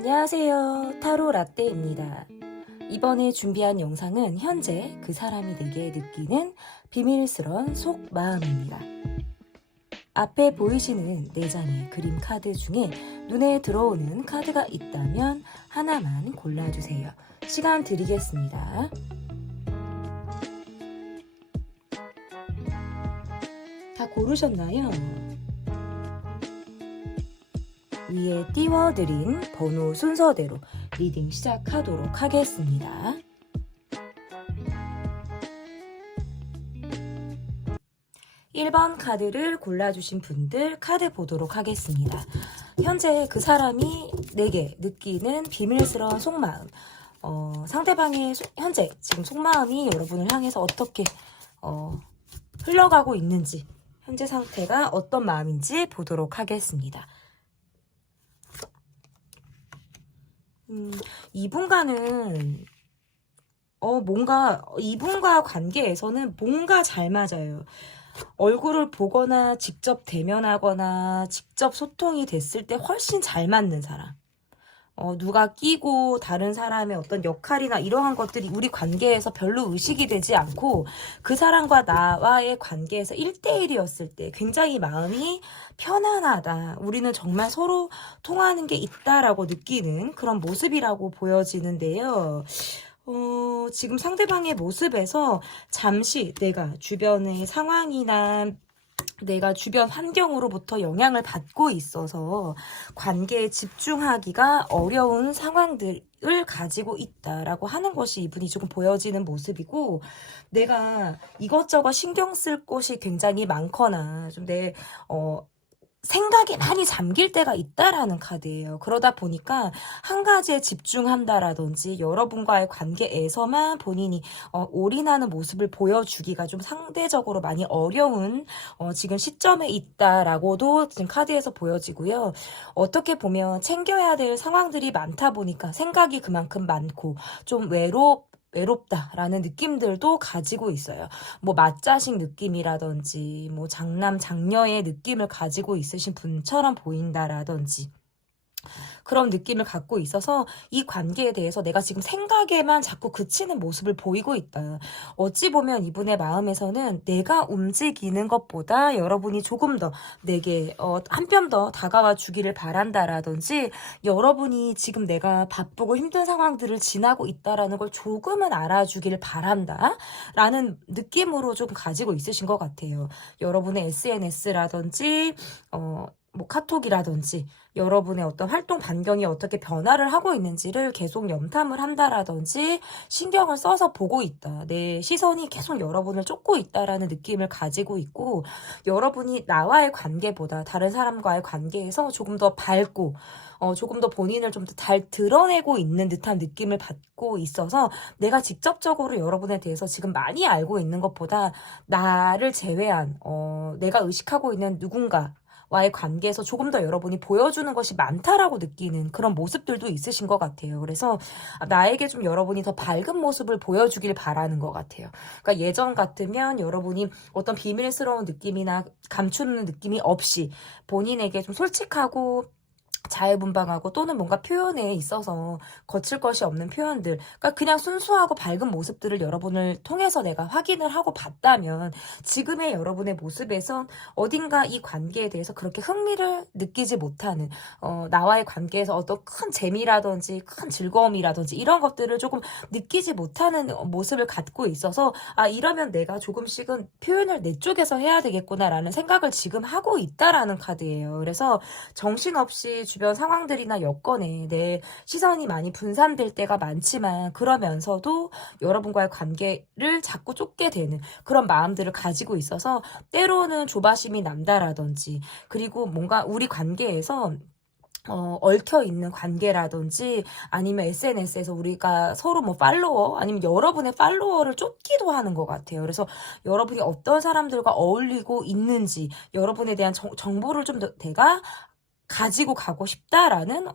안녕하세요. 타로 라떼입니다. 이번에 준비한 영상은 현재 그 사람이 내게 느끼는 비밀스러운 속마음입니다. 앞에 보이시는 4장의 그림 카드 중에 눈에 들어오는 카드가 있다면 하나만 골라주세요. 시간 드리겠습니다. 다 고르셨나요? 위에 띄워드린 번호 순서대로 리딩 시작하도록 하겠습니다. 1번 카드를 골라주신 분들 카드 보도록 하겠습니다. 현재 그 사람이 내게 느끼는 비밀스러운 속마음, 상대방의 현재 지금 속마음이 여러분을 향해서 어떻게 흘러가고 있는지, 현재 상태가 어떤 마음인지 보도록 하겠습니다. 이분과는 뭔가 이분과 관계에서는 뭔가 잘 맞아요. 얼굴을 보거나 직접 대면하거나 직접 소통이 됐을 때 훨씬 잘 맞는 사람. 누가 끼고 다른 사람의 어떤 역할이나 이러한 것들이 우리 관계에서 별로 의식이 되지 않고 그 사람과 나와의 관계에서 1대1이었을 때 굉장히 마음이 편안하다. 우리는 정말 서로 통하는 게 있다라고 느끼는 그런 모습이라고 보여지는데요. 지금 상대방의 모습에서 잠시 내가 주변의 상황이나 내가 주변 환경으로부터 영향을 받고 있어서 관계에 집중하기가 어려운 상황들을 가지고 있다라고 하는 것이 이분이 조금 보여지는 모습이고, 내가 이것저것 신경 쓸 곳이 굉장히 많거나 좀 생각에 많이 잠길 때가 있다라는 카드예요. 그러다 보니까 한 가지에 집중한다라든지 여러분과의 관계에서만 본인이 올인하는 모습을 보여주기가 좀 상대적으로 많이 어려운 지금 시점에 있다라고도 지금 카드에서 보여지고요. 어떻게 보면 챙겨야 될 상황들이 많다 보니까 생각이 그만큼 많고 좀 외롭다라는 느낌들도 가지고 있어요. 뭐 맏자식 느낌이라든지 뭐 장남 장녀의 느낌을 가지고 있으신 분처럼 보인다라든지 그런 느낌을 갖고 있어서 이 관계에 대해서 내가 지금 생각에만 자꾸 그치는 모습을 보이고 있다. 어찌 보면 이분의 마음에서는 내가 움직이는 것보다 여러분이 조금 더 내게 한 뼘 더 다가와 주기를 바란다라든지, 여러분이 지금 내가 바쁘고 힘든 상황들을 지나고 있다라는 걸 조금은 알아주기를 바란다 라는 느낌으로 좀 가지고 있으신 것 같아요. 여러분의 SNS라든지 뭐 카톡이라든지 여러분의 어떤 활동 반경이 어떻게 변화를 하고 있는지를 계속 염탐을 한다라든지 신경을 써서 보고 있다. 내 시선이 계속 여러분을 쫓고 있다라는 느낌을 가지고 있고, 여러분이 나와의 관계보다 다른 사람과의 관계에서 조금 더 밝고 조금 더 본인을 좀 더 잘 드러내고 있는 듯한 느낌을 받고 있어서 내가 직접적으로 여러분에 대해서 지금 많이 알고 있는 것보다 나를 제외한 내가 의식하고 있는 누군가 와의 관계에서 조금 더 여러분이 보여주는 것이 많다라고 느끼는 그런 모습들도 있으신 것 같아요. 그래서 나에게 좀 여러분이 더 밝은 모습을 보여주길 바라는 것 같아요. 그러니까 예전 같으면 여러분이 어떤 비밀스러운 느낌이나 감추는 느낌이 없이 본인에게 좀 솔직하고 자유분방하고 또는 뭔가 표현에 있어서 거칠 것이 없는 표현들, 그러니까 그냥 순수하고 밝은 모습들을 여러분을 통해서 내가 확인을 하고 봤다면 지금의 여러분의 모습에선 어딘가 이 관계에 대해서 그렇게 흥미를 느끼지 못하는, 나와의 관계에서 어떤 큰 재미라든지 큰 즐거움이라든지 이런 것들을 조금 느끼지 못하는 모습을 갖고 있어서, 이러면 내가 조금씩은 표현을 내 쪽에서 해야 되겠구나라는 생각을 지금 하고 있다라는 카드예요. 그래서 정신없이 주변 상황들이나 여건에 내 시선이 많이 분산될 때가 많지만, 그러면서도 여러분과의 관계를 자꾸 쫓게 되는 그런 마음들을 가지고 있어서 때로는 조바심이 난다라든지, 그리고 뭔가 우리 관계에서 얽혀있는 관계라든지 아니면 SNS에서 우리가 서로 뭐 팔로워 아니면 여러분의 팔로워를 쫓기도 하는 것 같아요. 그래서 여러분이 어떤 사람들과 어울리고 있는지 여러분에 대한 정보를 좀 더 내가 가지고 가고 싶다라는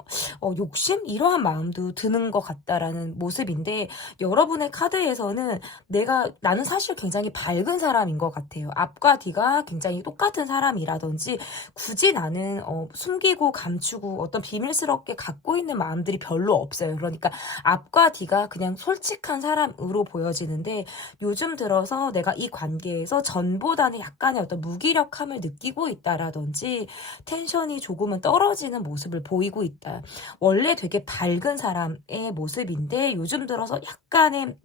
욕심? 이러한 마음도 드는 것 같다라는 모습인데, 여러분의 카드에서는 나는 사실 굉장히 밝은 사람인 것 같아요. 앞과 뒤가 굉장히 똑같은 사람이라든지, 굳이 나는 숨기고 감추고 어떤 비밀스럽게 갖고 있는 마음들이 별로 없어요. 그러니까 앞과 뒤가 그냥 솔직한 사람으로 보여지는데, 요즘 들어서 내가 이 관계에서 전보다는 약간의 어떤 무기력함을 느끼고 있다라든지, 텐션이 조금은 떨어지는 모습을 보이고 있다. 원래 되게 밝은 사람의 모습인데 요즘 들어서 약간의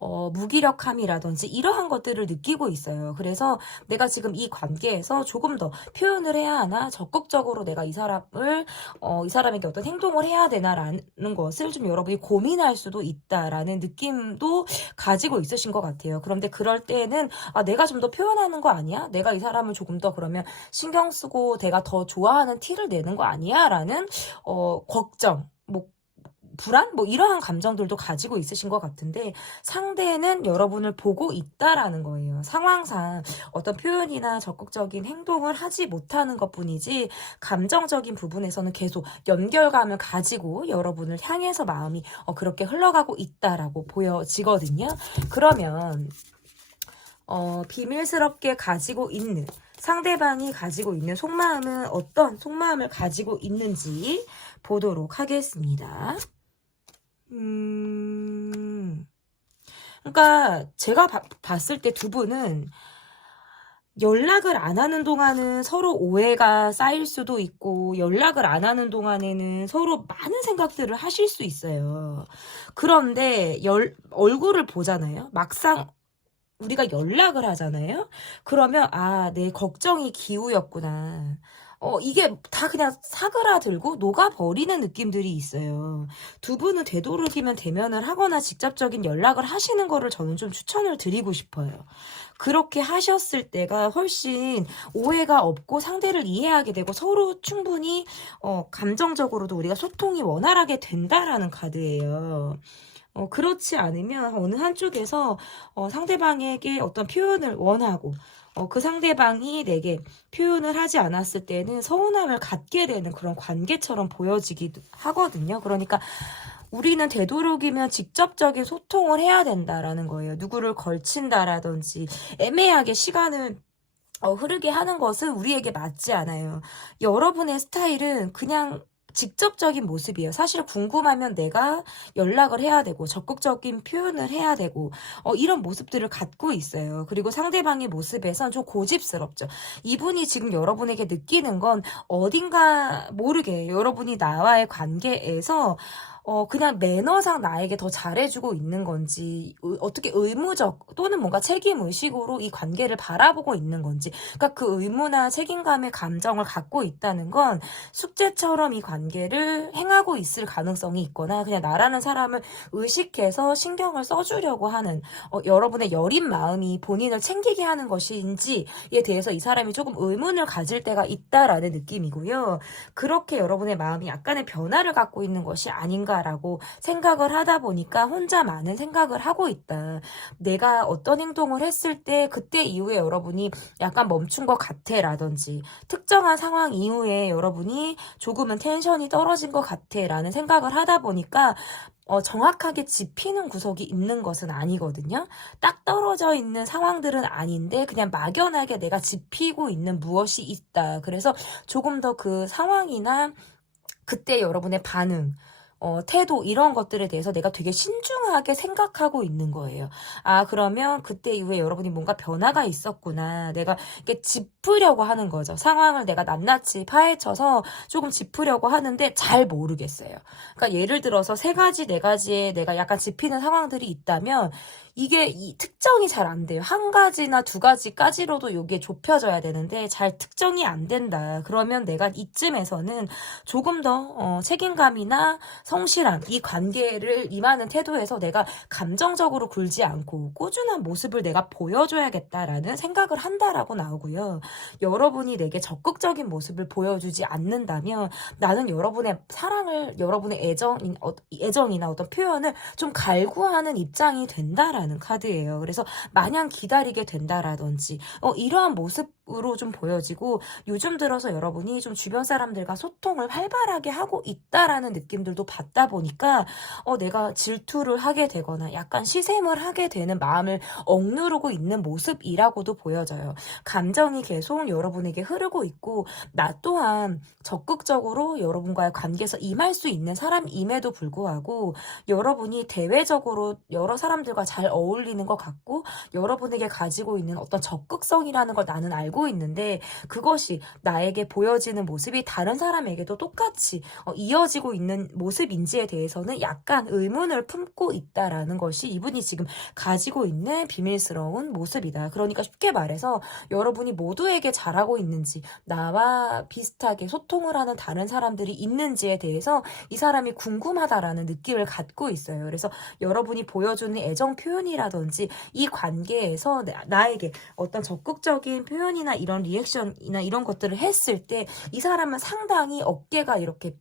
무기력함이라든지 이러한 것들을 느끼고 있어요. 그래서 내가 지금 이 관계에서 조금 더 표현을 해야 하나, 적극적으로 내가 이 사람에게 어떤 행동을 해야 되나라는 것을 좀 여러분이 고민할 수도 있다라는 느낌도 가지고 있으신 것 같아요. 그런데 그럴 때는 내가 좀 더 표현하는 거 아니야? 내가 이 사람을 조금 더 그러면 신경 쓰고 내가 더 좋아하는 티를 내는 거 아니야? 라는 걱정, 불안? 이러한 감정들도 가지고 있으신 것 같은데, 상대는 여러분을 보고 있다라는 거예요. 상황상 어떤 표현이나 적극적인 행동을 하지 못하는 것뿐이지, 감정적인 부분에서는 계속 연결감을 가지고 여러분을 향해서 마음이 그렇게 흘러가고 있다라고 보여지거든요. 그러면 비밀스럽게 가지고 있는, 상대방이 가지고 있는 속마음은 어떤 속마음을 가지고 있는지 보도록 하겠습니다. 그러니까 제가 봤을 때 두 분은 연락을 안 하는 동안은 서로 오해가 쌓일 수도 있고, 연락을 안 하는 동안에는 서로 많은 생각들을 하실 수 있어요. 그런데 얼굴을 보잖아요. 막상 우리가 연락을 하잖아요. 그러면 내 걱정이 기우였구나. 이게 다 그냥 사그라들고 녹아버리는 느낌들이 있어요. 두 분은 되도록이면 대면을 하거나 직접적인 연락을 하시는 거를 저는 좀 추천을 드리고 싶어요. 그렇게 하셨을 때가 훨씬 오해가 없고 상대를 이해하게 되고, 서로 충분히 감정적으로도 우리가 소통이 원활하게 된다라는 카드예요. 그렇지 않으면 어느 한쪽에서 상대방에게 어떤 표현을 원하고, 그 상대방이 내게 표현을 하지 않았을 때는 서운함을 갖게 되는 그런 관계처럼 보여지기도 하거든요. 그러니까 우리는 되도록이면 직접적인 소통을 해야 된다라는 거예요. 누구를 걸친다라든지 애매하게 시간을 흐르게 하는 것은 우리에게 맞지 않아요. 여러분의 스타일은 그냥 직접적인 모습이에요. 사실 궁금하면 내가 연락을 해야 되고 적극적인 표현을 해야 되고 이런 모습들을 갖고 있어요. 그리고 상대방의 모습에선 좀 고집스럽죠. 이분이 지금 여러분에게 느끼는 건 어딘가 모르게 여러분이 나와의 관계에서 그냥 매너상 나에게 더 잘해주고 있는 건지, 어떻게 의무적 또는 뭔가 책임의식으로 이 관계를 바라보고 있는 건지, 그러니까 그 의무나 책임감의 감정을 갖고 있다는 건 숙제처럼 이 관계를 행하고 있을 가능성이 있거나, 그냥 나라는 사람을 의식해서 신경을 써주려고 하는 여러분의 여린 마음이 본인을 챙기게 하는 것인지에 대해서 이 사람이 조금 의문을 가질 때가 있다라는 느낌이고요. 그렇게 여러분의 마음이 약간의 변화를 갖고 있는 것이 아닌가 라고 생각을 하다 보니까 혼자 많은 생각을 하고 있다. 내가 어떤 행동을 했을 때 그때 이후에 여러분이 약간 멈춘 것 같아 라든지, 특정한 상황 이후에 여러분이 조금은 텐션이 떨어진 것 같아 라는 생각을 하다 보니까 정확하게 짚히는 구석이 있는 것은 아니거든요. 딱 떨어져 있는 상황들은 아닌데 그냥 막연하게 내가 짚히고 있는 무엇이 있다. 그래서 조금 더 그 상황이나 그때 여러분의 반응, 태도 이런 것들에 대해서 내가 되게 신중하게 생각하고 있는 거예요. 그러면 그때 이후에 여러분이 뭔가 변화가 있었구나. 내가 이렇게 짚으려고 하는 거죠. 상황을 내가 낱낱이 파헤쳐서 조금 짚으려고 하는데 잘 모르겠어요. 그러니까 예를 들어서 3가지, 4가지의 내가 약간 짚히는 상황들이 있다면 이게 특정이 잘 안 돼요. 1가지나 2가지까지로도 이게 좁혀져야 되는데 잘 특정이 안 된다. 그러면 내가 이쯤에서는 조금 더 책임감이나 성실함, 이 관계를 임하는 태도에서 내가 감정적으로 굴지 않고 꾸준한 모습을 내가 보여줘야겠다라는 생각을 한다라고 나오고요. 여러분이 내게 적극적인 모습을 보여주지 않는다면 나는 여러분의 사랑을, 여러분의 애정이나 어떤 표현을 좀 갈구하는 입장이 된다라는 카드예요. 그래서 마냥 기다리게 된다라든지 이러한 모습 으로 좀 보여지고 요즘 들어서 여러분이 좀 주변 사람들과 소통을 활발하게 하고 있다라는 느낌들도 받다 보니까 내가 질투를 하게 되거나 약간 시샘을 하게 되는 마음을 억누르고 있는 모습이라고도 보여져요. 감정이 계속 여러분에게 흐르고 있고 나 또한 적극적으로 여러분과의 관계에서 임할 수 있는 사람임에도 불구하고 여러분이 대외적으로 여러 사람들과 잘 어울리는 것 같고 여러분에게 가지고 있는 어떤 적극성이라는 걸 나는 알고 있는데 그것이 나에게 보여지는 모습이 다른 사람에게도 똑같이 이어지고 있는 모습인지에 대해서는 약간 의문을 품고 있다라는 것이 이분이 지금 가지고 있는 비밀스러운 모습이다. 그러니까 쉽게 말해서 여러분이 모두에게 잘하고 있는지 나와 비슷하게 소통을 하는 다른 사람들이 있는지에 대해서 이 사람이 궁금하다라는 느낌을 갖고 있어요. 그래서 여러분이 보여주는 애정 표현이라든지 이 관계에서 나에게 어떤 적극적인 표현이나 이런 리액션이나 이런 것들을 했을 때 이 사람은 상당히 어깨가 이렇게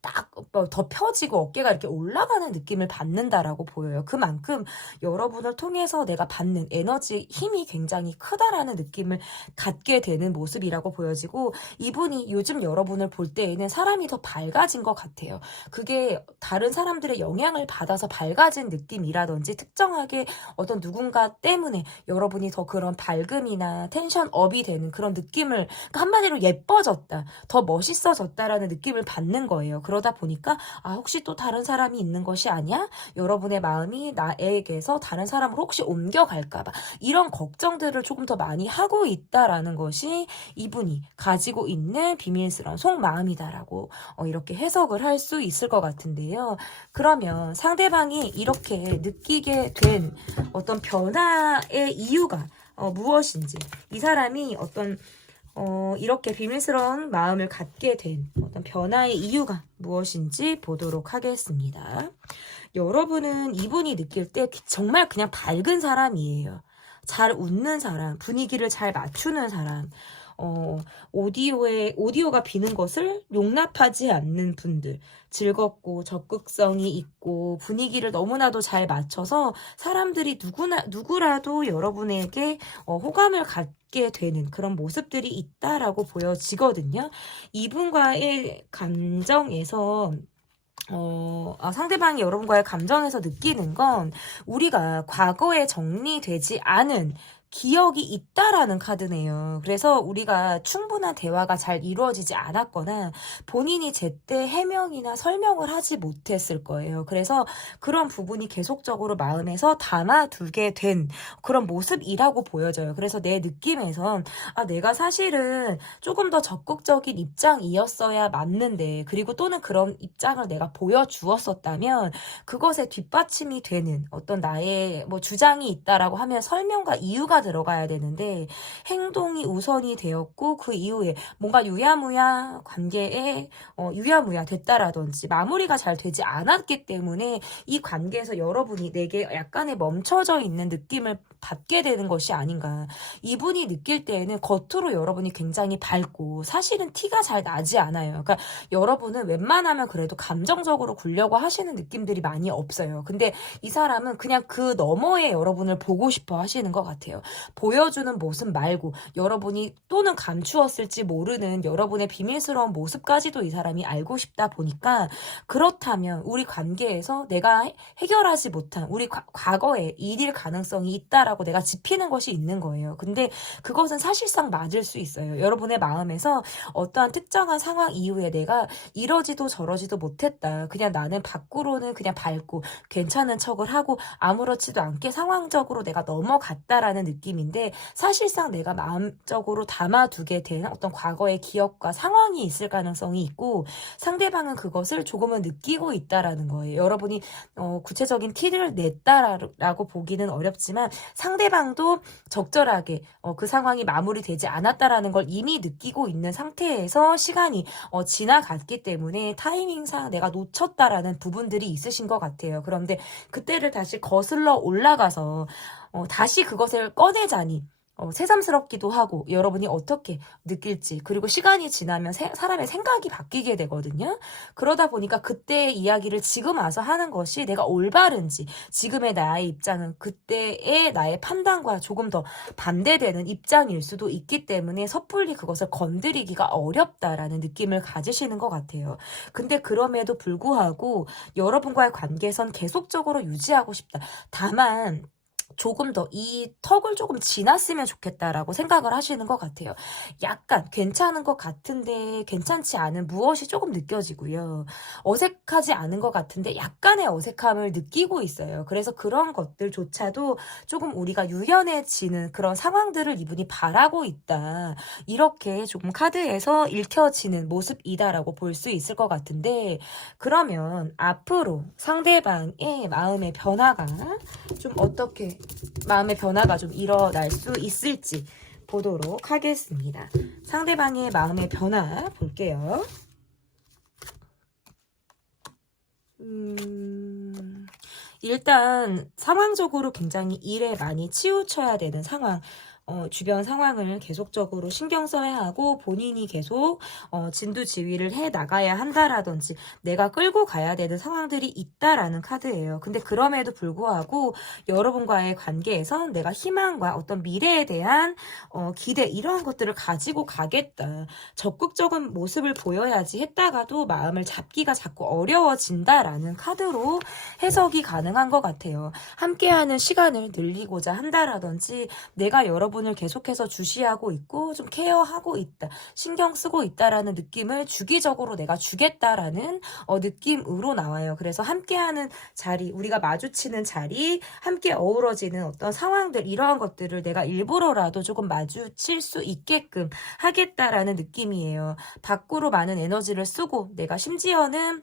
딱 더 펴지고 어깨가 이렇게 올라가는 느낌을 받는다라고 보여요. 그만큼 여러분을 통해서 내가 받는 에너지 힘이 굉장히 크다라는 느낌을 갖게 되는 모습이라고 보여지고 이분이 요즘 여러분을 볼 때에는 사람이 더 밝아진 것 같아요. 그게 다른 사람들의 영향을 받아서 밝아진 느낌이라든지 특정하게 어떤 누군가 때문에 여러분이 더 그런 밝음이나 텐션 업이 되는 그런 느낌을 그러니까 한마디로 예뻐졌다, 더 멋있어졌다라는 느낌을 받는 거예요. 그러다 보니까 혹시 또 다른 사람이 있는 것이 아니야? 여러분의 마음이 나에게서 다른 사람으로 혹시 옮겨갈까봐 이런 걱정들을 조금 더 많이 하고 있다라는 것이 이분이 가지고 있는 비밀스러운 속마음이다라고 이렇게 해석을 할 수 있을 것 같은데요. 그러면 상대방이 이렇게 느끼게 된 어떤 변화의 이유가 무엇인지 이 사람이 어떤 이렇게 비밀스러운 마음을 갖게 된 어떤 변화의 이유가 무엇인지 보도록 하겠습니다. 여러분은 이분이 느낄 때 정말 그냥 밝은 사람이에요. 잘 웃는 사람, 분위기를 잘 맞추는 사람, 오디오가 비는 것을 용납하지 않는 분들, 즐겁고 적극성이 있고 분위기를 너무나도 잘 맞춰서 사람들이 누구라도 여러분에게 호감을 갖게 되는 그런 모습들이 있다라고 보여지거든요. 이분과의 감정에서 상대방이 여러분과의 감정에서 느끼는 건 우리가 과거에 정리되지 않은 기억이 있다라는 카드네요. 그래서 우리가 충분한 대화가 잘 이루어지지 않았거나 본인이 제때 해명이나 설명을 하지 못했을 거예요. 그래서 그런 부분이 계속적으로 마음에서 담아두게 된 그런 모습이라고 보여져요. 그래서 내 느낌에선 내가 사실은 조금 더 적극적인 입장이었어야 맞는데 그리고 또는 그런 입장을 내가 보여주었었다면 그것에 뒷받침이 되는 어떤 나의 주장이 있다라고 하면 설명과 이유가 들어가야 되는데 행동이 우선이 되었고 그 이후에 뭔가 유야무야 관계에 유야무야 됐다라든지 마무리가 잘 되지 않았기 때문에 이 관계에서 여러분이 내게 약간의 멈춰져 있는 느낌을 받게 되는 것이 아닌가. 이분이 느낄 때에는 겉으로 여러분이 굉장히 밝고 사실은 티가 잘 나지 않아요. 그러니까 여러분은 웬만하면 그래도 감정적으로 굴려고 하시는 느낌들이 많이 없어요. 근데 이 사람은 그냥 그 너머에 여러분을 보고 싶어 하시는 것 같아요. 보여주는 모습 말고 여러분이 또는 감추었을지 모르는 여러분의 비밀스러운 모습까지도 이 사람이 알고 싶다 보니까 그렇다면 우리 관계에서 내가 해결하지 못한 우리 과거에 일일 가능성이 있다라고 내가 짚히는 것이 있는 거예요. 근데 그것은 사실상 맞을 수 있어요. 여러분의 마음에서 어떠한 특정한 상황 이후에 내가 이러지도 저러지도 못했다. 그냥 나는 밖으로는 그냥 밝고 괜찮은 척을 하고 아무렇지도 않게 상황적으로 내가 넘어갔다라는 느낌인데 사실상 내가 마음적으로 담아두게 된 어떤 과거의 기억과 상황이 있을 가능성이 있고 상대방은 그것을 조금은 느끼고 있다라는 거예요. 여러분이 구체적인 티를 냈다라고 보기는 어렵지만 상대방도 적절하게 그 상황이 마무리되지 않았다라는 걸 이미 느끼고 있는 상태에서 시간이 지나갔기 때문에 타이밍상 내가 놓쳤다라는 부분들이 있으신 것 같아요. 그런데 그때를 다시 거슬러 올라가서 다시 그것을 꺼내자니 새삼스럽기도 하고 여러분이 어떻게 느낄지 그리고 시간이 지나면 사람의 생각이 바뀌게 되거든요. 그러다 보니까 그때의 이야기를 지금 와서 하는 것이 내가 올바른지 지금의 나의 입장은 그때의 나의 판단과 조금 더 반대되는 입장일 수도 있기 때문에 섣불리 그것을 건드리기가 어렵다라는 느낌을 가지시는 것 같아요. 근데 그럼에도 불구하고 여러분과의 관계선 계속적으로 유지하고 싶다. 다만 조금 더 이 턱을 조금 지났으면 좋겠다라고 생각을 하시는 것 같아요. 약간 괜찮은 것 같은데 괜찮지 않은 무엇이 조금 느껴지고요. 어색하지 않은 것 같은데 약간의 어색함을 느끼고 있어요. 그래서 그런 것들조차도 조금 우리가 유연해지는 그런 상황들을 이분이 바라고 있다. 이렇게 조금 카드에서 읽혀지는 모습이다라고 볼 수 있을 것 같은데 그러면 앞으로 상대방의 마음의 변화가 좀 어떻게 마음의 변화가 좀 일어날 수 있을지 보도록 하겠습니다. 상대방의 마음의 변화 볼게요. 일단 상황적으로 굉장히 일에 많이 치우쳐야 되는 상황. 주변 상황을 계속적으로 신경 써야 하고 본인이 계속 진두지휘를 해 나가야 한다라든지 내가 끌고 가야 되는 상황들이 있다라는 카드예요. 근데 그럼에도 불구하고 여러분과의 관계에선 내가 희망과 어떤 미래에 대한 기대 이러한 것들을 가지고 가겠다. 적극적인 모습을 보여야지 했다가도 마음을 잡기가 자꾸 어려워진다라는 카드로 해석이 가능한 것 같아요. 함께하는 시간을 늘리고자 한다라든지 내가 여러분을 계속해서 주시하고 있고 좀 케어하고 있다. 신경 쓰고 있다라는 느낌을 주기적으로 내가 주겠다라는 느낌으로 나와요. 그래서 함께하는 자리, 우리가 마주치는 자리, 함께 어우러지는 어떤 상황들 이러한 것들을 내가 일부러라도 조금 마주칠 수 있게끔 하겠다라는 느낌이에요. 밖으로 많은 에너지를 쓰고 내가 심지어는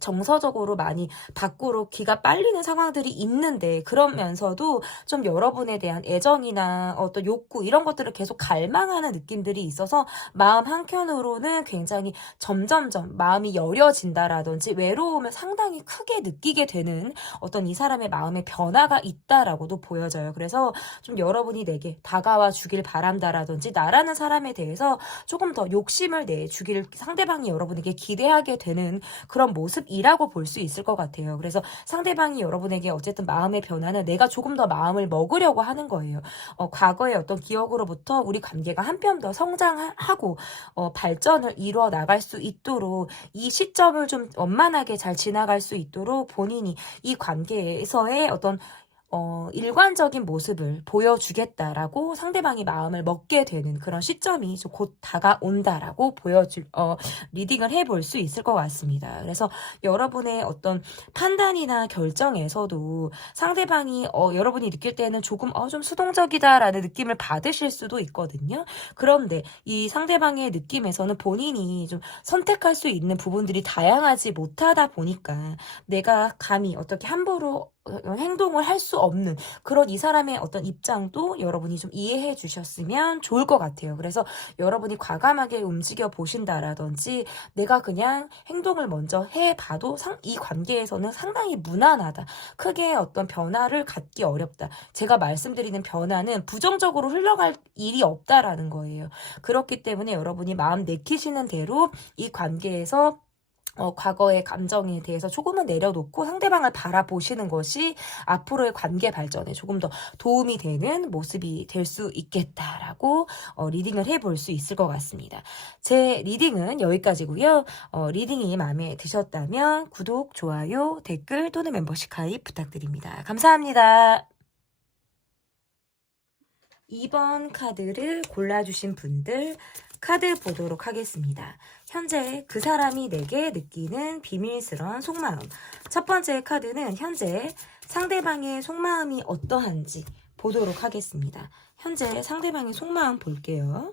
정서적으로 많이 밖으로 기가 빨리는 상황들이 있는데 그러면서도 좀 여러분에 대한 애정이나 어떤 욕구 이런 것들을 계속 갈망하는 느낌들이 있어서 마음 한켠으로는 굉장히 점점점 마음이 여려진다라든지 외로움을 상당히 크게 느끼게 되는 어떤 이 사람의 마음의 변화가 있다라고도 보여져요. 그래서 좀 여러분이 내게 다가와 주길 바란다라든지 나라는 사람에 대해서 조금 더 욕심을 내주기를 상대방이 여러분에게 기대하게 되는 그런 모습이라고 볼 수 있을 것 같아요. 그래서 상대방이 여러분에게 어쨌든 마음의 변화는 내가 조금 더 마음을 먹으려고 하는 거예요. 과거의 어떤 기억으로부터 우리 관계가 한뼘 더 성장하고 발전을 이루어 나갈 수 있도록 이 시점을 좀 원만하게 잘 지나갈 수 있도록 본인이 이 관계에서의 어떤 일관적인 모습을 보여주겠다라고 상대방이 마음을 먹게 되는 그런 시점이 곧 다가온다라고 리딩을 해볼 수 있을 것 같습니다. 그래서 여러분의 어떤 판단이나 결정에서도 상대방이 여러분이 느낄 때는 조금 좀 수동적이다라는 느낌을 받으실 수도 있거든요. 그런데 이 상대방의 느낌에서는 본인이 좀 선택할 수 있는 부분들이 다양하지 못하다 보니까 내가 감히 어떻게 함부로 행동을 할 수 없는 그런 이 사람의 어떤 입장도 여러분이 좀 이해해 주셨으면 좋을 것 같아요. 그래서 여러분이 과감하게 움직여 보신다라든지 내가 그냥 행동을 먼저 해봐도 이 관계에서는 상당히 무난하다. 크게 어떤 변화를 갖기 어렵다. 제가 말씀드리는 변화는 부정적으로 흘러갈 일이 없다라는 거예요. 그렇기 때문에 여러분이 마음 내키시는 대로 이 관계에서 과거의 감정에 대해서 조금은 내려놓고 상대방을 바라보시는 것이 앞으로의 관계 발전에 조금 더 도움이 되는 모습이 될 수 있겠다라고 리딩을 해볼 수 있을 것 같습니다. 제 리딩은 여기까지고요. 리딩이 마음에 드셨다면 구독, 좋아요, 댓글 또는 멤버십 가입 부탁드립니다. 감사합니다. 2번 카드를 골라주신 분들 카드 보도록 하겠습니다. 현재 그 사람이 내게 느끼는 비밀스러운 속마음. 첫 번째 카드는 현재 상대방의 속마음이 어떠한지 보도록 하겠습니다. 현재 상대방의 속마음 볼게요.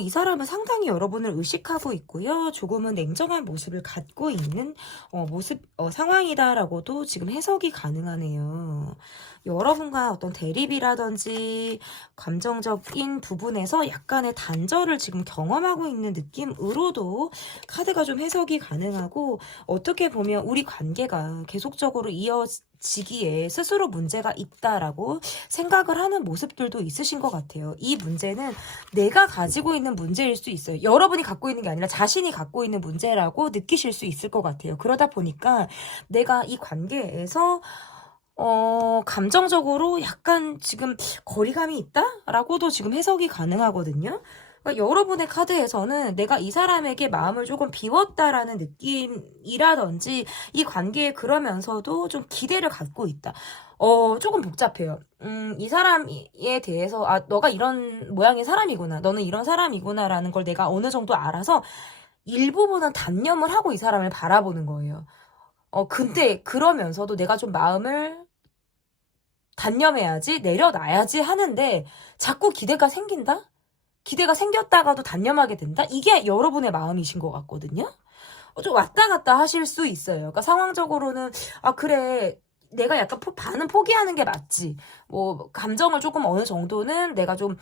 이 사람은 상당히 여러분을 의식하고 있고요. 조금은 냉정한 모습을 갖고 있는 상황이다라고도 지금 해석이 가능하네요. 여러분과 어떤 대립이라든지 감정적인 부분에서 약간의 단절을 지금 경험하고 있는 느낌으로도 카드가 좀 해석이 가능하고 어떻게 보면 우리 관계가 계속적으로 지기에 스스로 문제가 있다라고 생각을 하는 모습들도 있으신 것 같아요. 이 문제는 내가 가지고 있는 문제일 수 있어요. 여러분이 갖고 있는 게 아니라 자신이 갖고 있는 문제라고 느끼실 수 있을 것 같아요. 그러다 보니까 내가 이 관계에서 감정적으로 약간 지금 거리감이 있다라고도 지금 해석이 가능하거든요. 그러니까 여러분의 카드에서는 내가 이 사람에게 마음을 조금 비웠다라는 느낌이라든지 이 관계에 그러면서도 좀 기대를 갖고 있다. 조금 복잡해요. 이 사람에 대해서, 너가 이런 모양의 사람이구나. 너는 이런 사람이구나라는 걸 내가 어느 정도 알아서 일부분은 단념을 하고 이 사람을 바라보는 거예요. 근데 그러면서도 내가 좀 마음을 단념해야지, 내려놔야지 하는데 자꾸 기대가 생긴다? 기대가 생겼다가도 단념하게 된다? 이게 여러분의 마음이신 것 같거든요? 좀 왔다 갔다 하실 수 있어요. 그러니까 상황적으로는, 그래. 내가 약간 반은 포기하는 게 맞지. 뭐, 감정을 조금 어느 정도는 내가 좀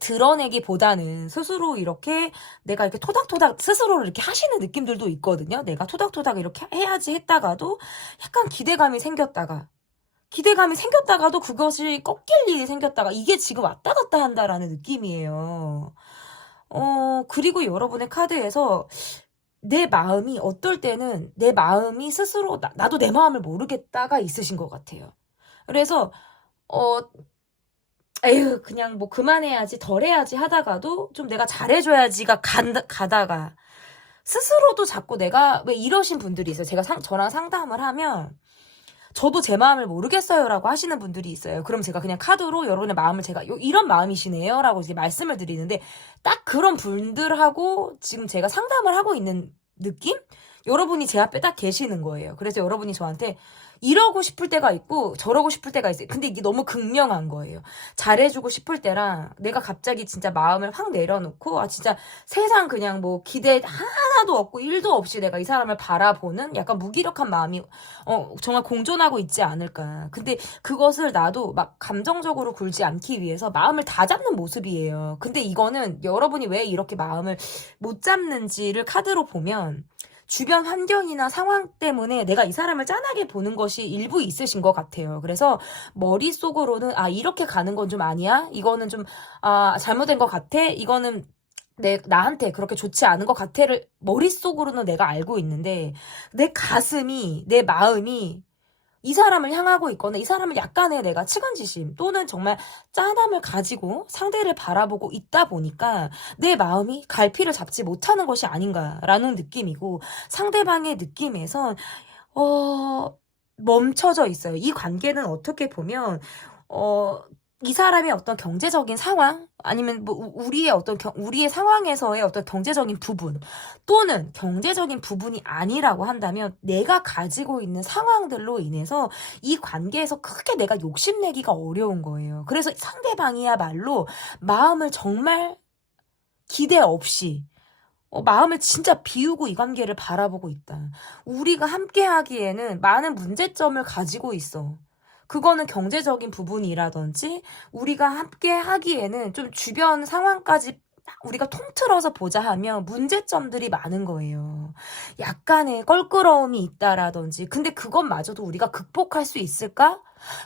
드러내기보다는 스스로 이렇게 내가 이렇게 토닥토닥 스스로를 이렇게 하시는 느낌들도 있거든요. 내가 토닥토닥 이렇게 해야지 했다가도 약간 기대감이 생겼다가도 그것이 꺾일 일이 생겼다가 이게 지금 왔다 갔다 한다라는 느낌이에요. 그리고 여러분의 카드에서 내 마음이 어떨 때는 내 마음이 스스로 나도 내 마음을 모르겠다가 있으신 것 같아요. 그래서 에휴 그냥 뭐 그만해야지 덜 해야지 하다가도 좀 내가 잘해줘야지가 가다가 스스로도 자꾸 내가 왜 이러신 분들이 있어요. 제가 저랑 상담을 하면 저도 제 마음을 모르겠어요라고 하시는 분들이 있어요. 그럼 제가 그냥 카드로 여러분의 마음을 제가 이런 마음이시네요 라고 이제 말씀을 드리는데 딱 그런 분들하고 지금 제가 상담을 하고 있는 느낌? 여러분이 제 앞에 딱 계시는 거예요. 그래서 여러분이 저한테 이러고 싶을 때가 있고 저러고 싶을 때가 있어요. 근데 이게 너무 극명한 거예요. 잘해주고 싶을 때랑 내가 갑자기 진짜 마음을 확 내려놓고 진짜 세상 그냥 뭐 기대 하나도 없고 일도 없이 내가 이 사람을 바라보는 약간 무기력한 마음이 정말 공존하고 있지 않을까. 근데 그것을 나도 막 감정적으로 굴지 않기 위해서 마음을 다 잡는 모습이에요. 근데 이거는 여러분이 왜 이렇게 마음을 못 잡는지를 카드로 보면 주변 환경이나 상황 때문에 내가 이 사람을 짠하게 보는 것이 일부 있으신 것 같아요. 그래서 머릿속으로는 이렇게 가는 건 좀 아니야? 이거는 좀 잘못된 것 같아? 이거는 나한테 그렇게 좋지 않은 것 같아를 머릿속으로는 내가 알고 있는데 내 가슴이 내 마음이 이 사람을 향하고 있거나 이 사람을 약간의 내가 측은지심 또는 정말 짠함을 가지고 상대를 바라보고 있다 보니까 내 마음이 갈피를 잡지 못하는 것이 아닌가라는 느낌이고 상대방의 느낌에선 멈춰져 있어요. 이 관계는 어떻게 보면 이 사람의 어떤 경제적인 상황 아니면 뭐 우리의 상황에서의 어떤 경제적인 부분 또는 경제적인 부분이 아니라고 한다면 내가 가지고 있는 상황들로 인해서 이 관계에서 크게 내가 욕심내기가 어려운 거예요. 그래서 상대방이야말로 마음을 정말 기대 없이 마음을 진짜 비우고 이 관계를 바라보고 있다. 우리가 함께 하기에는 많은 문제점을 가지고 있어. 그거는 경제적인 부분이라든지 우리가 함께 하기에는 좀 주변 상황까지 우리가 통틀어서 보자 하면 문제점들이 많은 거예요. 약간의 껄끄러움이 있다라든지 근데 그것마저도 우리가 극복할 수 있을까?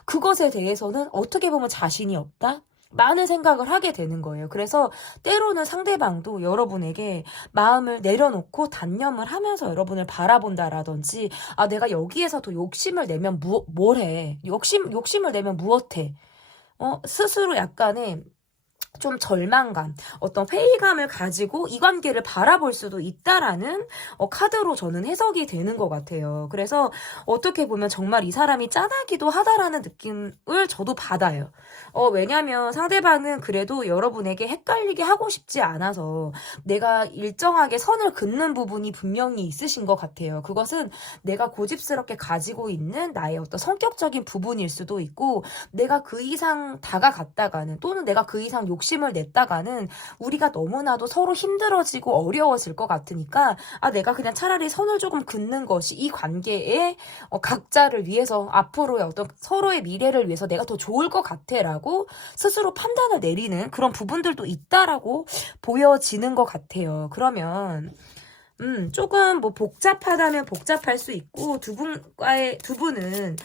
그것에 대해서는 어떻게 보면 자신이 없다? 많은 생각을 하게 되는 거예요. 그래서 때로는 상대방도 여러분에게 마음을 내려놓고 단념을 하면서 여러분을 바라본다라든지 내가 여기에서 더 욕심을 내면 뭘 해? 욕심을 내면 무엇해? 스스로 약간의 좀 절망감, 어떤 회의감을 가지고 이 관계를 바라볼 수도 있다라는 카드로 저는 해석이 되는 것 같아요. 그래서 어떻게 보면 정말 이 사람이 짠하기도 하다라는 느낌을 저도 받아요. 왜냐면 상대방은 그래도 여러분에게 헷갈리게 하고 싶지 않아서 내가 일정하게 선을 긋는 부분이 분명히 있으신 것 같아요. 그것은 내가 고집스럽게 가지고 있는 나의 어떤 성격적인 부분일 수도 있고 내가 그 이상 다가갔다가는 또는 내가 그 이상 욕심을 냈다가는 우리가 너무나도 서로 힘들어지고 어려워질 것 같으니까 내가 그냥 차라리 선을 조금 긋는 것이 이 관계의 각자를 위해서 앞으로의 어떤 서로의 미래를 위해서 내가 더 좋을 것 같아라고 스스로 판단을 내리는 그런 부분들도 있다라고 보여지는 것 같아요. 그러면 조금 뭐 복잡하다면 복잡할 수 있고 두 분은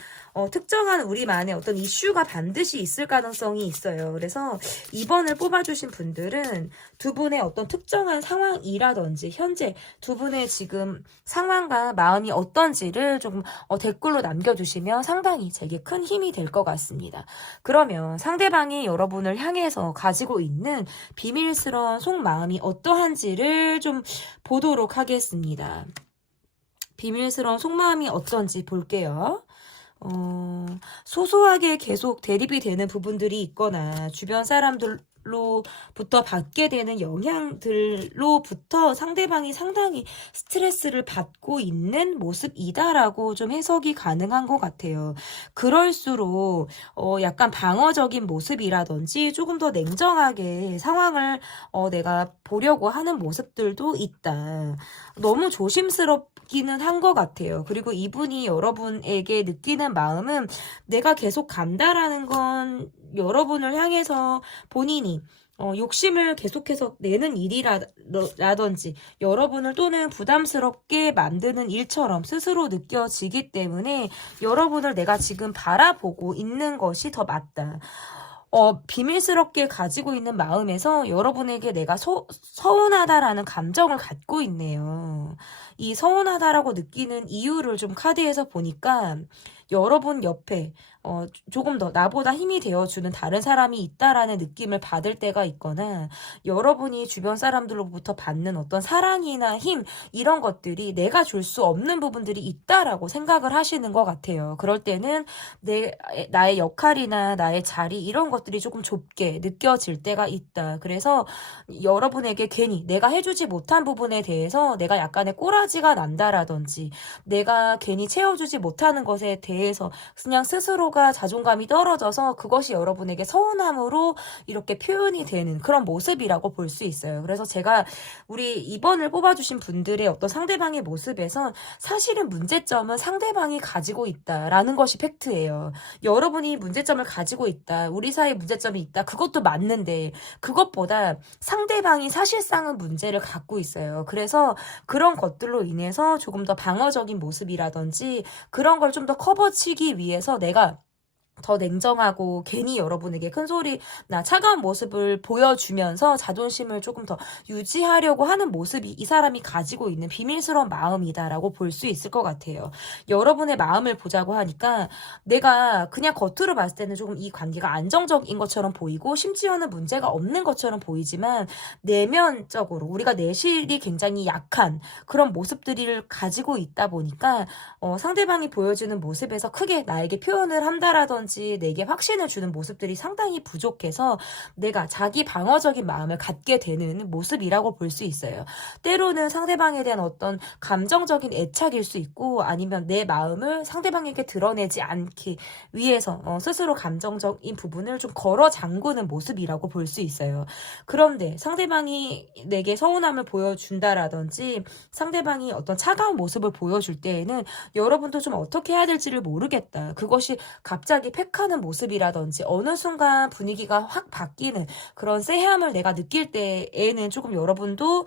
특정한 우리만의 어떤 이슈가 반드시 있을 가능성이 있어요. 그래서 2번을 뽑아주신 분들은 두 분의 어떤 특정한 상황이라든지 현재 두 분의 지금 상황과 마음이 어떤지를 조금 댓글로 남겨주시면 상당히 제게 큰 힘이 될 것 같습니다. 그러면 상대방이 여러분을 향해서 가지고 있는 비밀스러운 속마음이 어떠한지를 좀 보도록 하겠습니다. 비밀스러운 속마음이 어떤지 볼게요. 소소하게 계속 대립이 되는 부분들이 있거나 주변 사람들로부터 받게 되는 영향들로부터 상대방이 상당히 스트레스를 받고 있는 모습이다라고 좀 해석이 가능한 것 같아요. 그럴수록 약간 방어적인 모습이라든지 조금 더 냉정하게 상황을 내가 보려고 하는 모습들도 있다. 너무 조심스럽기는 한 것 같아요. 그리고 이분이 여러분에게 느끼는 마음은 내가 계속 간다라는 건 여러분을 향해서 본인이 욕심을 계속해서 내는 일이라든지 여러분을 또는 부담스럽게 만드는 일처럼 스스로 느껴지기 때문에 여러분을 내가 지금 바라보고 있는 것이 더 맞다. 비밀스럽게 가지고 있는 마음에서 여러분에게 내가 서운하다라는 감정을 갖고 있네요. 이 서운하다라고 느끼는 이유를 좀 카드에서 보니까 여러분 옆에 조금 더 나보다 힘이 되어주는 다른 사람이 있다라는 느낌을 받을 때가 있거나 여러분이 주변 사람들로부터 받는 어떤 사랑이나 힘 이런 것들이 내가 줄 수 없는 부분들이 있다라고 생각을 하시는 것 같아요. 그럴 때는 나의 역할이나 나의 자리 이런 것들이 조금 좁게 느껴질 때가 있다. 그래서 여러분에게 괜히 내가 해주지 못한 부분에 대해서 내가 약간의 꼬라지가 난다라든지 내가 괜히 채워주지 못하는 것에 대해서 그냥 스스로가 자존감이 떨어져서 그것이 여러분에게 서운함으로 이렇게 표현이 되는 그런 모습이라고 볼 수 있어요. 그래서 제가 우리 2번을 뽑아주신 분들의 어떤 상대방의 모습에선 사실은 문제점은 상대방이 가지고 있다라는 것이 팩트예요. 여러분이 문제점을 가지고 있다. 우리 사이에 문제점이 있다. 그것도 맞는데 그것보다 상대방이 사실상은 문제를 갖고 있어요. 그래서 그런 것들로 인해서 조금 더 방어적인 모습이라든지 그런 걸 좀 더 커버치기 위해서 내가 더 냉정하고 괜히 여러분에게 큰 소리나 차가운 모습을 보여주면서 자존심을 조금 더 유지하려고 하는 모습이 이 사람이 가지고 있는 비밀스러운 마음이다라고 볼 수 있을 것 같아요. 여러분의 마음을 보자고 하니까 내가 그냥 겉으로 봤을 때는 조금 이 관계가 안정적인 것처럼 보이고 심지어는 문제가 없는 것처럼 보이지만 내면적으로 우리가 내실이 굉장히 약한 그런 모습들을 가지고 있다 보니까 상대방이 보여주는 모습에서 크게 나에게 표현을 한다라든지 내게 확신을 주는 모습들이 상당히 부족해서 내가 자기 방어적인 마음을 갖게 되는 모습이라고 볼 수 있어요. 때로는 상대방에 대한 어떤 감정적인 애착일 수 있고 아니면 내 마음을 상대방에게 드러내지 않기 위해서 스스로 감정적인 부분을 좀 걸어 잠그는 모습이라고 볼 수 있어요. 그런데 상대방이 내게 서운함을 보여준다라든지 상대방이 어떤 차가운 모습을 보여줄 때에는 여러분도 좀 어떻게 해야 될지를 모르겠다. 그것이 갑자기 팩하는 모습이라든지 어느 순간 분위기가 확 바뀌는 그런 쎄함을 내가 느낄 때에는 조금 여러분도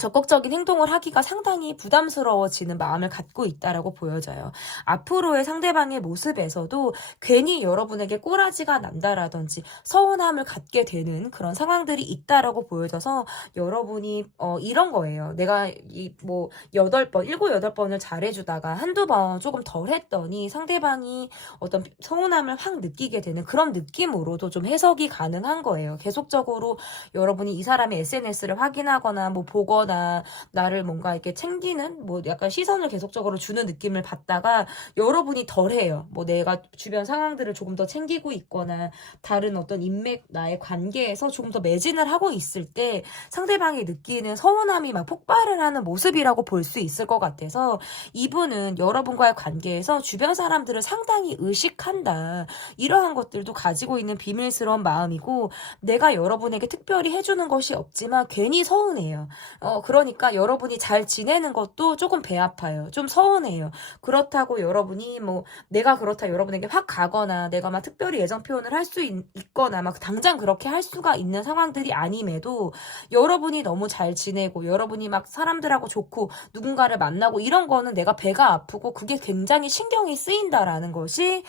적극적인 행동을 하기가 상당히 부담스러워지는 마음을 갖고 있다라고 보여져요. 앞으로의 상대방의 모습에서도 괜히 여러분에게 꼬라지가 난다라든지 서운함을 갖게 되는 그런 상황들이 있다라고 보여져서 여러분이 이런 거예요. 내가 8번, 7, 8번을 잘해주다가 한두 번 조금 덜 했더니 상대방이 어떤 서운함을 확 느끼게 되는 그런 느낌으로도 좀 해석이 가능한 거예요. 계속적으로 여러분이 이 사람의 SNS를 확인하거나 보거나 나를 뭔가 이렇게 챙기는 약간 시선을 계속적으로 주는 느낌을 받다가 여러분이 덜해요. 내가 주변 상황들을 조금 더 챙기고 있거나 다른 어떤 인맥 나의 관계에서 조금 더 매진을 하고 있을 때 상대방이 느끼는 서운함이 막 폭발을 하는 모습이라고 볼 수 있을 것 같아서 이분은 여러분과의 관계에서 주변 사람들을 상당히 의식한다. 이러한 것들도 가지고 있는 비밀스러운 마음이고 내가 여러분에게 특별히 해주는 것이 없지만 괜히 서운해요. 그러니까 여러분이 잘 지내는 것도 조금 배 아파요. 좀 서운해요. 그렇다고 여러분이 뭐 내가 그렇다 여러분에게 확 가거나 내가 막 특별히 애정 표현을 할 수 있거나 막 당장 그렇게 할 수가 있는 상황들이 아님에도 여러분이 너무 잘 지내고 여러분이 막 사람들하고 좋고 누군가를 만나고 이런 거는 내가 배가 아프고 그게 굉장히 신경이 쓰인다라는 것이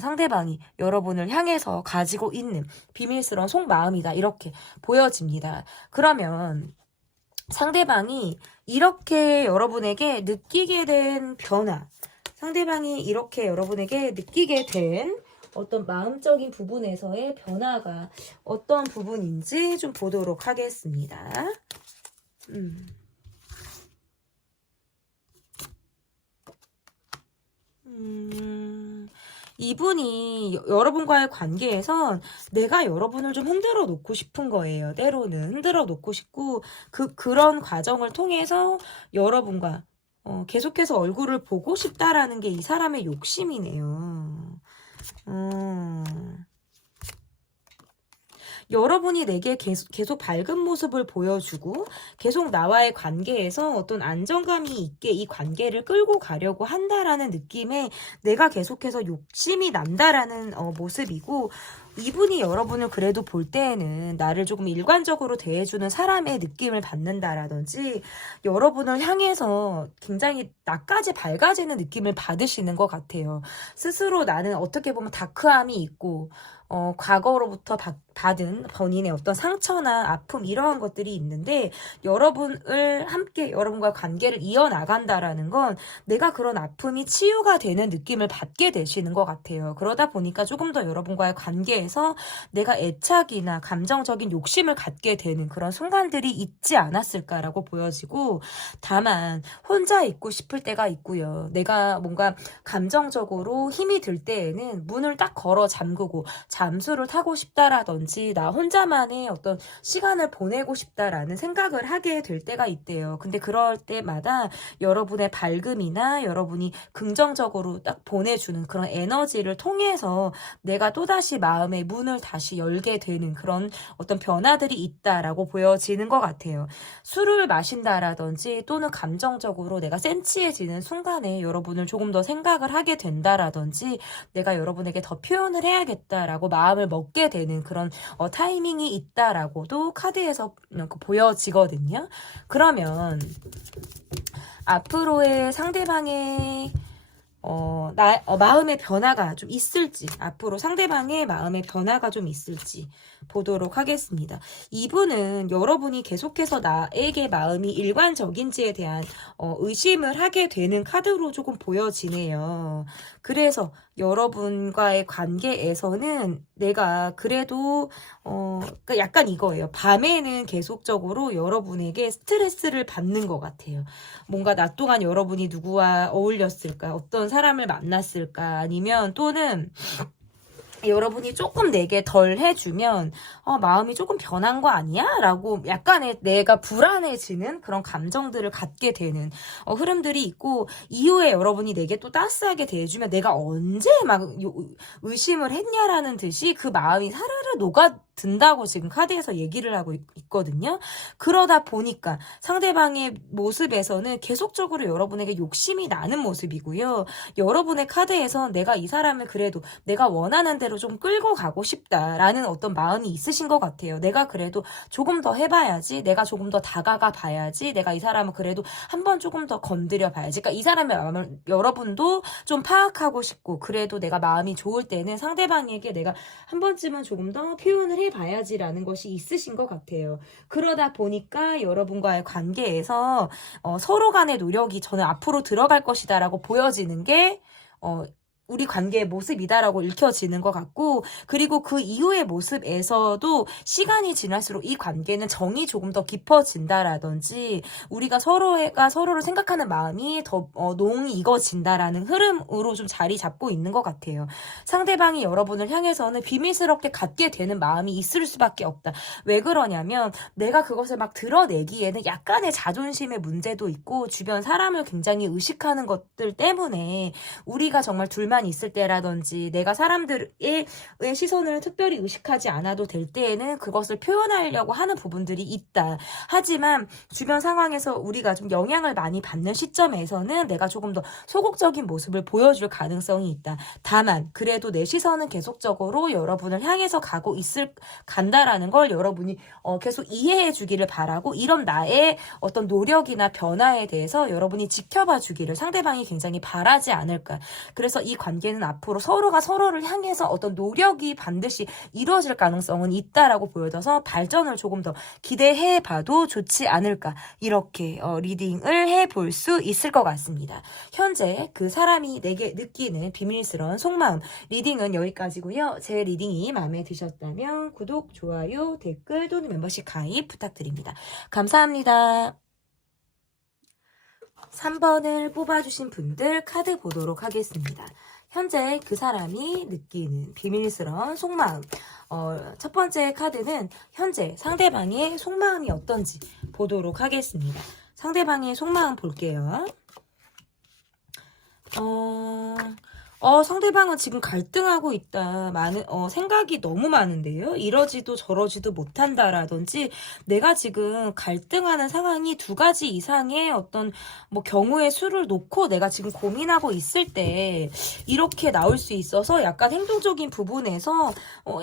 상대방이 여러분을 향해서 가지고 있는 비밀스러운 속마음이다. 이렇게 보여집니다. 그러면 상대방이 이렇게 여러분에게 느끼게 된 변화, 상대방이 이렇게 여러분에게 느끼게 된 어떤 마음적인 부분에서의 변화가 어떤 부분인지 좀 보도록 하겠습니다. 이분이 여러분과의 관계에선 내가 여러분을 좀 흔들어 놓고 싶은 거예요. 때로는 흔들어 놓고 싶고 그런 과정을 통해서 여러분과 계속해서 얼굴을 보고 싶다라는 게 이 사람의 욕심이네요. 여러분이 내게 계속 밝은 모습을 보여주고 계속 나와의 관계에서 어떤 안정감이 있게 이 관계를 끌고 가려고 한다라는 느낌에 내가 계속해서 욕심이 난다라는 모습이고, 이분이 여러분을 그래도 볼 때에는 나를 조금 일관적으로 대해주는 사람의 느낌을 받는다라든지 여러분을 향해서 굉장히 나까지 밝아지는 느낌을 받으시는 것 같아요. 스스로 나는 어떻게 보면 다크함이 있고 과거로부터 받은 본인의 어떤 상처나 아픔 이러한 것들이 있는데 여러분을 함께 여러분과 관계를 이어나간다라는 건 내가 그런 아픔이 치유가 되는 느낌을 받게 되시는 것 같아요. 그러다 보니까 조금 더 여러분과의 관계에서 내가 애착이나 감정적인 욕심을 갖게 되는 그런 순간들이 있지 않았을까라고 보여지고, 다만 혼자 있고 싶을 때가 있고요. 내가 뭔가 감정적으로 힘이 들 때에는 문을 딱 걸어 잠그고 잠수를 타고 싶다라든지 나 혼자만의 어떤 시간을 보내고 싶다라는 생각을 하게 될 때가 있대요. 근데 그럴 때마다 여러분의 밝음이나 여러분이 긍정적으로 딱 보내주는 그런 에너지를 통해서 내가 또다시 마음의 문을 다시 열게 되는 그런 어떤 변화들이 있다라고 보여지는 것 같아요. 술을 마신다라든지 또는 감정적으로 내가 센치해지는 순간에 여러분을 조금 더 생각을 하게 된다라든지 내가 여러분에게 더 표현을 해야겠다라고 마음을 먹게 되는 그런 타이밍이 있다라고도 카드에서 보여지거든요. 그러면 앞으로의 상대방의 마음의 변화가 좀 있을지, 앞으로 상대방의 마음의 변화가 좀 있을지 보도록 하겠습니다. 이분은 여러분이 계속해서 나에게 마음이 일관적인지에 대한 의심을 하게 되는 카드로 조금 보여지네요. 그래서 여러분과의 관계에서는 내가 그래도 그러니까 약간 이거예요. 밤에는 계속적으로 여러분에게 스트레스를 받는 것 같아요. 뭔가 낮 동안 여러분이 누구와 어울렸을까? 어떤 사람을 만났을까? 아니면 또는 여러분이 조금 내게 덜 해주면 마음이 조금 변한 거 아니야? 라고 약간의 내가 불안해지는 그런 감정들을 갖게 되는 흐름들이 있고, 이후에 여러분이 내게 또 따스하게 대해주면 내가 언제 막 의심을 했냐라는 듯이 그 마음이 사르르 녹아든다고 지금 카드에서 얘기를 하고 있거든요. 그러다 보니까 상대방의 모습에서는 계속적으로 여러분에게 욕심이 나는 모습이고요. 여러분의 카드에서 내가 이 사람을 그래도 내가 원하는 대로 좀 끌고 가고 싶다라는 어떤 마음이 있으신 것 같아요. 내가 그래도 조금 더 해봐야지, 내가 조금 더 다가가 봐야지, 내가 이 사람을 그래도 한번 조금 더 건드려 봐야지. 그러니까 이 사람의 마음을 여러분도 좀 파악하고 싶고, 그래도 내가 마음이 좋을 때는 상대방에게 내가 한 번쯤은 조금 더 표현을 해봐야지라는 것이 있으신 것 같아요. 그러다 보니까 여러분과의 관계에서 서로 간의 노력이 저는 앞으로 들어갈 것이다라고 보여지는 게 우리 관계의 모습이다라고 읽혀지는 것 같고, 그리고 그 이후의 모습에서도 시간이 지날수록 이 관계는 정이 조금 더 깊어진다라든지 우리가 서로가 서로를 생각하는 마음이 더 농이 익어진다라는 흐름으로 좀 자리 잡고 있는 것 같아요. 상대방이 여러분을 향해서는 비밀스럽게 갖게 되는 마음이 있을 수밖에 없다. 왜 그러냐면 내가 그것을 막 드러내기에는 약간의 자존심의 문제도 있고 주변 사람을 굉장히 의식하는 것들 때문에 우리가 정말 둘만 둘만 있을 때라든지 내가 사람들의 시선을 특별히 의식하지 않아도 될 때에는 그것을 표현하려고 하는 부분들이 있다. 하지만 주변 상황에서 우리가 좀 영향을 많이 받는 시점에서는 내가 조금 더 소극적인 모습을 보여줄 가능성이 있다. 다만 그래도 내 시선은 계속적으로 여러분을 향해서 간다라는 걸 여러분이 계속 이해해 주기를 바라고, 이런 나의 어떤 노력이나 변화에 대해서 여러분이 지켜봐 주기를 상대방이 굉장히 바라지 않을까. 그래서 이 관계는 앞으로 서로가 서로를 향해서 어떤 노력이 반드시 이루어질 가능성은 있다라고 보여져서 발전을 조금 더 기대해 봐도 좋지 않을까. 이렇게 리딩을 해볼 수 있을 것 같습니다. 현재 그 사람이 내게 느끼는 비밀스러운 속마음 리딩은 여기까지고요. 제 리딩이 마음에 드셨다면 구독, 좋아요, 댓글 또는 멤버십 가입 부탁드립니다. 감사합니다. 3번을 뽑아주신 분들 카드 보도록 하겠습니다. 현재 그 사람이 느끼는 비밀스러운 속마음. 첫 번째 카드는 현재 상대방의 속마음이 어떤지 보도록 하겠습니다. 상대방의 속마음 볼게요. 상대방은 지금 갈등하고 있다. 생각이 너무 많은데요. 이러지도 저러지도 못한다라든지, 내가 지금 갈등하는 상황이 두 가지 이상의 어떤 경우의 수를 놓고 내가 지금 고민하고 있을 때 이렇게 나올 수 있어서 약간 행동적인 부분에서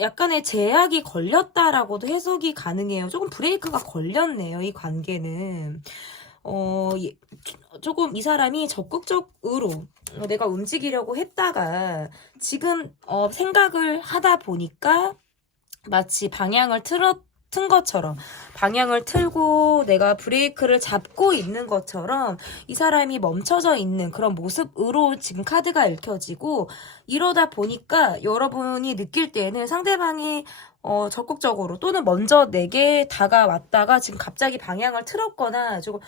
약간의 제약이 걸렸다라고도 해석이 가능해요. 조금 브레이크가 걸렸네요. 이 관계는. 조금 이 사람이 적극적으로 내가 움직이려고 했다가 지금 생각을 하다 보니까 마치 방향을 튼 것처럼, 방향을 틀고 내가 브레이크를 잡고 있는 것처럼 이 사람이 멈춰져 있는 그런 모습으로 지금 카드가 읽혀지고, 이러다 보니까 여러분이 느낄 때는 상대방이 적극적으로 또는 먼저 내게 다가왔다가 지금 갑자기 방향을 틀었거나 조금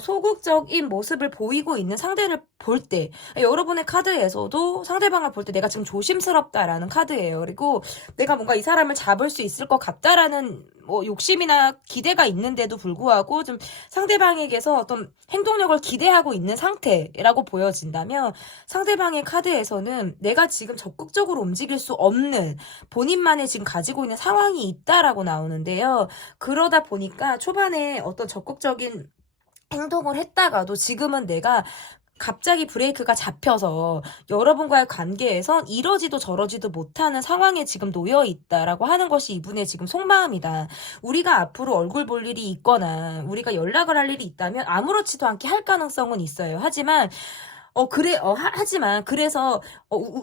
소극적인 모습을 보이고 있는 상대를 볼 때, 여러분의 카드에서도 상대방을 볼 때 내가 지금 조심스럽다라는 카드예요. 그리고 내가 뭔가 이 사람을 잡을 수 있을 것 같다라는 욕심이나 기대가 있는데도 불구하고 좀 상대방에게서 어떤 행동력을 기대하고 있는 상태라고 보여진다면, 상대방의 카드에서는 내가 지금 적극적으로 움직일 수 없는 본인만의 지금 가지고 있는 상황이 있다라고 나오는데요. 그러다 보니까 초반에 어떤 적극적인 행동을 했다가도 지금은 내가 갑자기 브레이크가 잡혀서 여러분과의 관계에서 이러지도 저러지도 못하는 상황에 지금 놓여 있다라고 하는 것이 이분의 지금 속마음이다. 우리가 앞으로 얼굴 볼 일이 있거나 우리가 연락을 할 일이 있다면 아무렇지도 않게 할 가능성은 있어요. 하지만 그래서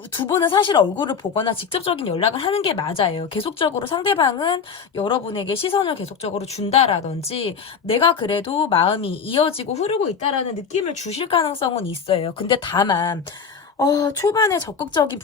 두 분은 사실 얼굴을 보거나 직접적인 연락을 하는 게 맞아요. 계속적으로 상대방은 여러분에게 시선을 계속적으로 준다라든지 내가 그래도 마음이 이어지고 흐르고 있다라는 느낌을 주실 가능성은 있어요. 근데 다만 초반에 적극적인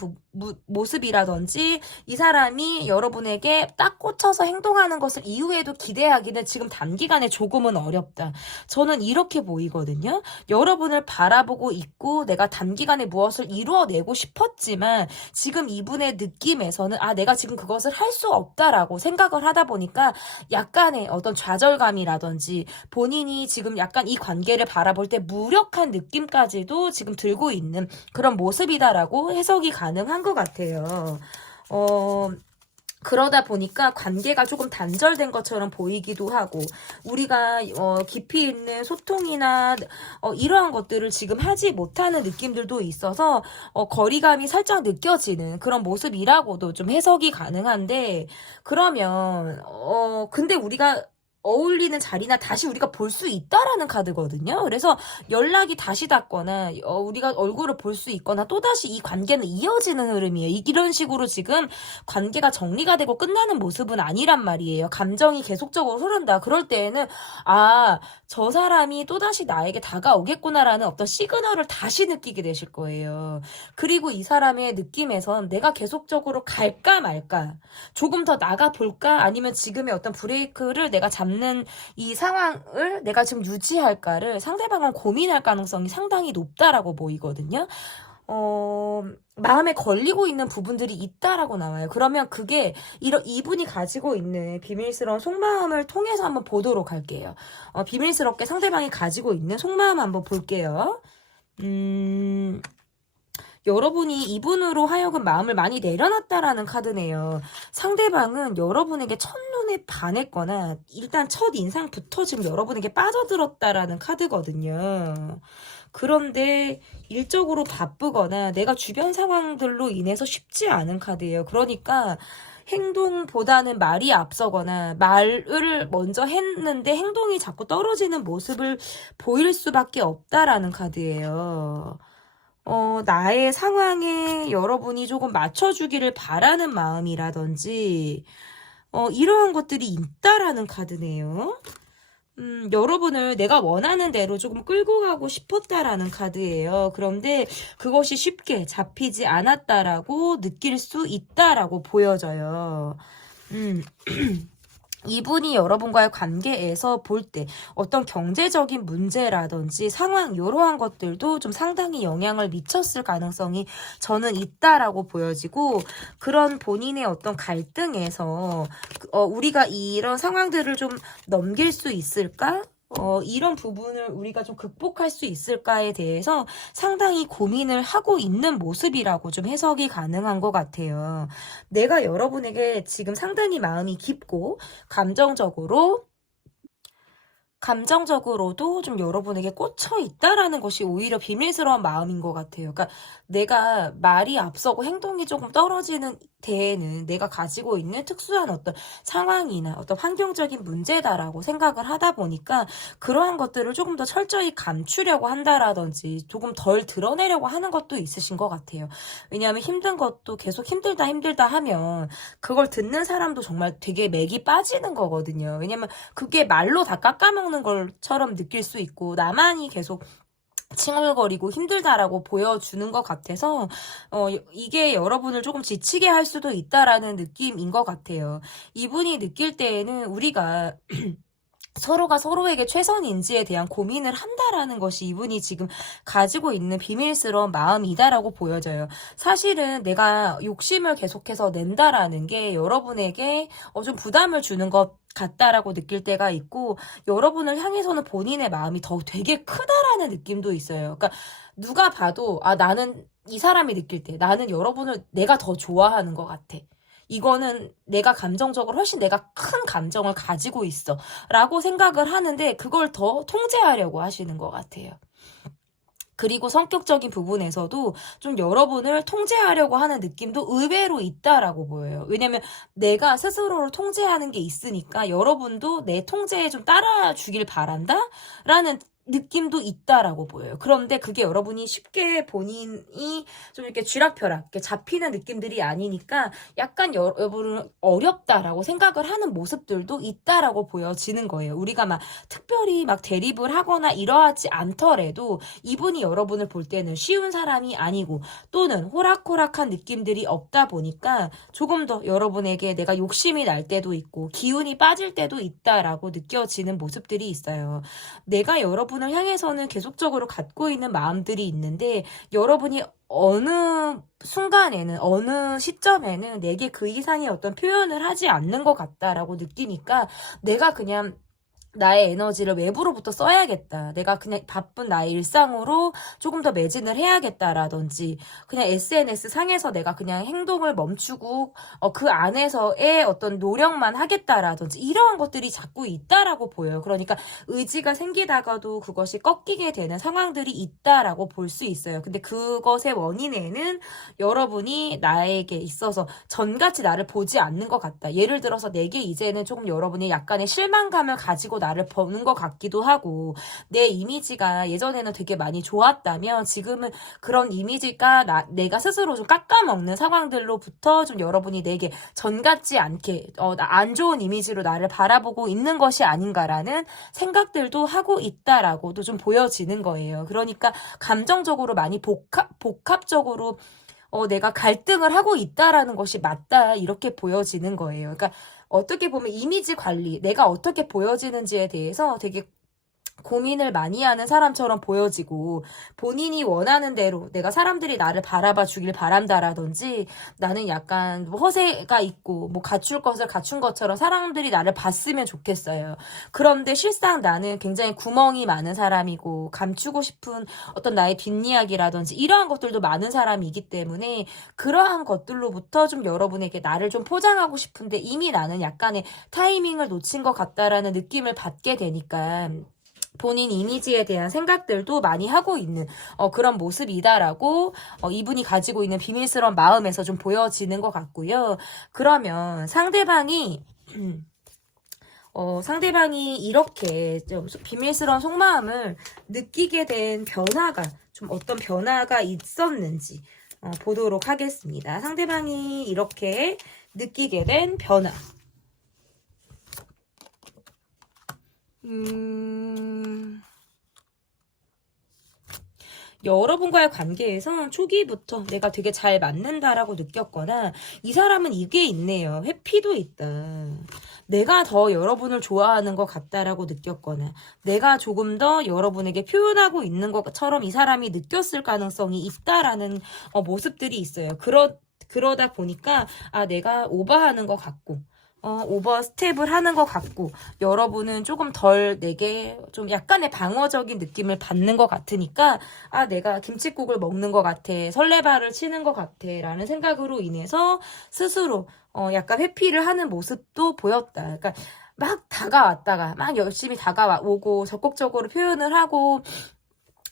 모습이라든지 이 사람이 여러분에게 딱 꽂혀서 행동하는 것을 이후에도 기대하기는 지금 단기간에 조금은 어렵다. 저는 이렇게 보이거든요. 여러분을 바라보고 있고 내가 단기간에 무엇을 이루어내고 싶었지만 지금 이분의 느낌에서는 내가 지금 그것을 할 수 없다라고 생각을 하다 보니까 약간의 어떤 좌절감이라든지 본인이 지금 약간 이 관계를 바라볼 때 무력한 느낌까지도 지금 들고 있는 그런 모습이다라고 해석이 가능한 것 같아요. 그러다 보니까 관계가 조금 단절된 것처럼 보이기도 하고, 우리가 깊이 있는 소통이나 이러한 것들을 지금 하지 못하는 느낌들도 있어서 거리감이 살짝 느껴지는 그런 모습이라고도 좀 해석이 가능한데, 그러면 근데 우리가 어울리는 자리나 다시 우리가 볼 수 있다라는 카드거든요. 그래서 연락이 다시 닿거나 우리가 얼굴을 볼 수 있거나 또다시 이 관계는 이어지는 흐름이에요. 이런 식으로 지금 관계가 정리가 되고 끝나는 모습은 아니란 말이에요. 감정이 계속적으로 흐른다. 그럴 때에는 저 사람이 또다시 나에게 다가오겠구나라는 어떤 시그널을 다시 느끼게 되실 거예요. 그리고 이 사람의 느낌에선 내가 계속적으로 갈까 말까, 조금 더 나가볼까, 아니면 지금의 어떤 브레이크를 내가 잡는 이 상황을 내가 지금 유지할까를 상대방은 고민할 가능성이 상당히 높다라고 보이거든요. 마음에 걸리고 있는 부분들이 있다라고 나와요. 그러면 그게 이분이 가지고 있는 비밀스러운 속마음을 통해서 한번 보도록 할게요. 비밀스럽게 상대방이 가지고 있는 속마음 한번 볼게요. 여러분이 이분으로 하여금 마음을 많이 내려놨다라는 카드네요. 상대방은 여러분에게 첫눈에 반했거나 일단 첫인상부터 지금 여러분에게 빠져들었다라는 카드거든요. 그런데 일적으로 바쁘거나 내가 주변 상황들로 인해서 쉽지 않은 카드예요. 그러니까 행동보다는 말이 앞서거나 말을 먼저 했는데 행동이 자꾸 떨어지는 모습을 보일 수밖에 없다라는 카드예요. 나의 상황에 여러분이 조금 맞춰주기를 바라는 마음이라든지, 이러한 것들이 있다라는 카드네요. 여러분을 내가 원하는 대로 조금 끌고 가고 싶었다라는 카드예요. 그런데 그것이 쉽게 잡히지 않았다라고 느낄 수 있다라고 보여져요. 이분이 여러분과의 관계에서 볼 때 어떤 경제적인 문제라든지 상황 이러한 것들도 좀 상당히 영향을 미쳤을 가능성이 저는 있다라고 보여지고, 그런 본인의 어떤 갈등에서 우리가 이런 상황들을 좀 넘길 수 있을까? 이런 부분을 우리가 좀 극복할 수 있을까에 대해서 상당히 고민을 하고 있는 모습이라고 좀 해석이 가능한 것 같아요. 내가 여러분에게 지금 상당히 마음이 깊고 감정적으로도 좀 여러분에게 꽂혀 있다라는 것이 오히려 비밀스러운 마음인 것 같아요. 그러니까 내가 말이 앞서고 행동이 조금 떨어지는 데에는 내가 가지고 있는 특수한 어떤 상황이나 어떤 환경적인 문제다라고 생각을 하다 보니까 그러한 것들을 조금 더 철저히 감추려고 한다라든지 조금 덜 드러내려고 하는 것도 있으신 것 같아요. 왜냐하면 힘든 것도 계속 힘들다 하면 그걸 듣는 사람도 정말 되게 맥이 빠지는 거거든요. 왜냐면 그게 말로 다 깎아먹는 것처럼 느낄 수 있고 나만이 계속 칭얼거리고 힘들다라고 보여주는 것 같아서 이게 여러분을 조금 지치게 할 수도 있다라는 느낌인 것 같아요. 이분이 느낄 때에는 우리가 서로가 서로에게 최선인지에 대한 고민을 한다라는 것이 이분이 지금 가지고 있는 비밀스러운 마음이다라고 보여져요. 사실은 내가 욕심을 계속해서 낸다라는 게 여러분에게 좀 부담을 주는 것 같다라고 느낄 때가 있고, 여러분을 향해서는 본인의 마음이 더 되게 크다라는 느낌도 있어요. 그러니까 누가 봐도 나는 이 사람이 느낄 때 나는 여러분을 내가 더 좋아하는 것 같아. 이거는 내가 감정적으로 훨씬 내가 큰 감정을 가지고 있어 라고 생각을 하는데 그걸 더 통제하려고 하시는 것 같아요. 그리고 성격적인 부분에서도 좀 여러분을 통제하려고 하는 느낌도 의외로 있다라고 보여요. 왜냐면 내가 스스로를 통제하는 게 있으니까 여러분도 내 통제에 좀 따라주길 바란다? 라는 느낌도 있다라고 보여요. 그런데 그게 여러분이 쉽게 본인이 좀 이렇게 쥐락펴락 이렇게 잡히는 느낌들이 아니니까 약간 여러분은 어렵다라고 생각을 하는 모습들도 있다라고 보여지는 거예요. 우리가 막 특별히 막 대립을 하거나 이러하지 않더라도 이분이 여러분을 볼 때는 쉬운 사람이 아니고 또는 호락호락한 느낌들이 없다 보니까 조금 더 여러분에게 내가 욕심이 날 때도 있고 기운이 빠질 때도 있다라고 느껴지는 모습들이 있어요. 내가 여러분을 향해서는 계속적으로 갖고 있는 마음들이 있는데 여러분이 어느 순간에는 어느 시점에는 내게 그 이상의 어떤 표현을 하지 않는 것 같다라고 느끼니까 내가 그냥 나의 에너지를 외부로부터 써야겠다. 내가 그냥 바쁜 나의 일상으로 조금 더 매진을 해야겠다라든지 그냥 SNS 상에서 내가 그냥 행동을 멈추고 그 안에서의 어떤 노력만 하겠다라든지 이러한 것들이 자꾸 있다라고 보여요. 그러니까 의지가 생기다가도 그것이 꺾이게 되는 상황들이 있다라고 볼 수 있어요. 근데 그것의 원인에는 여러분이 나에게 있어서 전같이 나를 보지 않는 것 같다. 예를 들어서 내게 이제는 조금 여러분이 약간의 실망감을 가지고 나를 보는 것 같기도 하고 내 이미지가 예전에는 되게 많이 좋았다면 지금은 그런 이미지가 내가 스스로 좀 깎아먹는 상황들로부터 좀 여러분이 내게 전 같지 않게 안 좋은 이미지로 나를 바라보고 있는 것이 아닌가라는 생각들도 하고 있다라고도 좀 보여지는 거예요. 그러니까 감정적으로 많이 복합적으로 내가 갈등을 하고 있다라는 것이 맞다 이렇게 보여지는 거예요. 그러니까 어떻게 보면 이미지 관리, 내가 어떻게 보여지는지에 대해서 되게 고민을 많이 하는 사람처럼 보여지고 본인이 원하는 대로 내가 사람들이 나를 바라봐 주길 바란다라든지 나는 약간 뭐 허세가 있고 뭐 갖출 것을 갖춘 것처럼 사람들이 나를 봤으면 좋겠어요. 그런데 실상 나는 굉장히 구멍이 많은 사람이고 감추고 싶은 어떤 나의 뒷이야기라든지 이러한 것들도 많은 사람이기 때문에 그러한 것들로부터 좀 여러분에게 나를 좀 포장하고 싶은데 이미 나는 약간의 타이밍을 놓친 것 같다라는 느낌을 받게 되니까 본인 이미지에 대한 생각들도 많이 하고 있는 그런 모습이다라고 이분이 가지고 있는 비밀스러운 마음에서 좀 보여지는 것 같고요. 그러면 상대방이 이렇게 좀 비밀스러운 속마음을 느끼게 된 변화가 좀 어떤 변화가 있었는지 보도록 하겠습니다. 상대방이 이렇게 느끼게 된 변화. 여러분과의 관계에서 초기부터 내가 되게 잘 맞는다라고 느꼈거나 이 사람은 이게 있네요. 회피도 있다. 내가 더 여러분을 좋아하는 것 같다라고 느꼈거나 내가 조금 더 여러분에게 표현하고 있는 것처럼 이 사람이 느꼈을 가능성이 있다라는 모습들이 있어요. 그러다 보니까 내가 오버하는 것 같고 오버 스텝을 하는 것 같고 여러분은 조금 덜 내게 좀 약간의 방어적인 느낌을 받는 것 같으니까 내가 김칫국을 먹는 것 같아 설레발을 치는 것 같아 라는 생각으로 인해서 스스로 약간 회피를 하는 모습도 보였다. 그러니까 막 다가왔다가 막 열심히 다가오고 적극적으로 표현을 하고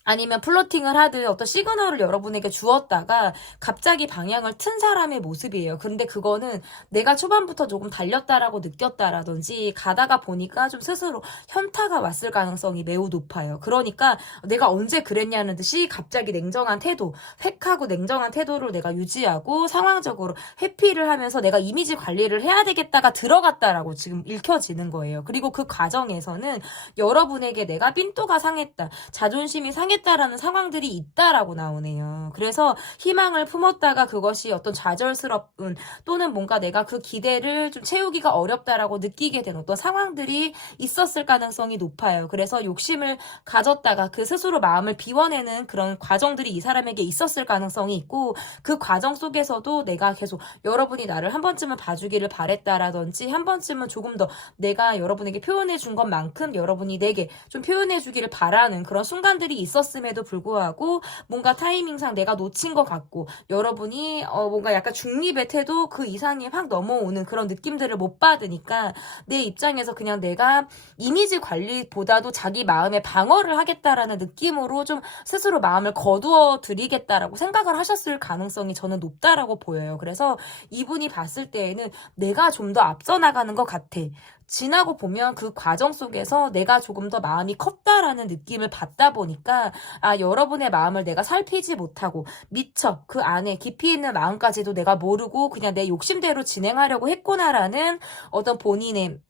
아니면 플러팅을 하듯 어떤 시그널을 여러분에게 주었다가 갑자기 방향을 튼 사람의 모습이에요. 근데 그거는 내가 초반부터 조금 달렸다라고 느꼈다라든지 가다가 보니까 좀 스스로 현타가 왔을 가능성이 매우 높아요. 그러니까 내가 언제 그랬냐는 듯이 갑자기 냉정한 태도, 획하고 냉정한 태도를 내가 유지하고 상황적으로 회피를 하면서 내가 이미지 관리를 해야 되겠다가 들어갔다라고 지금 읽혀지는 거예요. 그리고 그 과정에서는 여러분에게 내가 삔또가 상했다, 자존심이 상했다라는 상황들이 있다라고 나오네요. 그래서 희망을 품었다가 그것이 어떤 좌절스러운 또는 뭔가 내가 그 기대를 좀 채우기가 어렵다라고 느끼게 된 어떤 상황들이 있었을 가능성이 높아요. 그래서 욕심을 가졌다가 그 스스로 마음을 비워내는 그런 과정들이 이 사람에게 있었을 가능성이 있고 그 과정 속에서도 내가 계속 여러분이 나를 한 번쯤은 봐주기를 바랬다라든지 한 번쯤은 조금 더 내가 여러분에게 표현해 준 것만큼 여러분이 내게 좀 표현해 주기를 바라는 그런 순간들이 있었음에도 불구하고 뭔가 타이밍상 내가 놓친 것 같고 여러분이 뭔가 약간 중립의 태도 그 이상이 확 넘어오는 그런 느낌들을 못 받으니까 내 입장에서 그냥 내가 이미지 관리보다도 자기 마음의 방어를 하겠다라는 느낌으로 좀 스스로 마음을 거두어 드리겠다라고 생각을 하셨을 가능성이 저는 높다라고 보여요. 그래서 이분이 봤을 때에는 내가 좀 더 앞서 나가는 것 같아. 지나고 보면 그 과정 속에서 내가 조금 더 마음이 컸다라는 느낌을 받다 보니까 여러분의 마음을 내가 살피지 못하고 미처 그 안에 깊이 있는 마음까지도 내가 모르고 그냥 내 욕심대로 진행하려고 했구나라는 어떤 본인의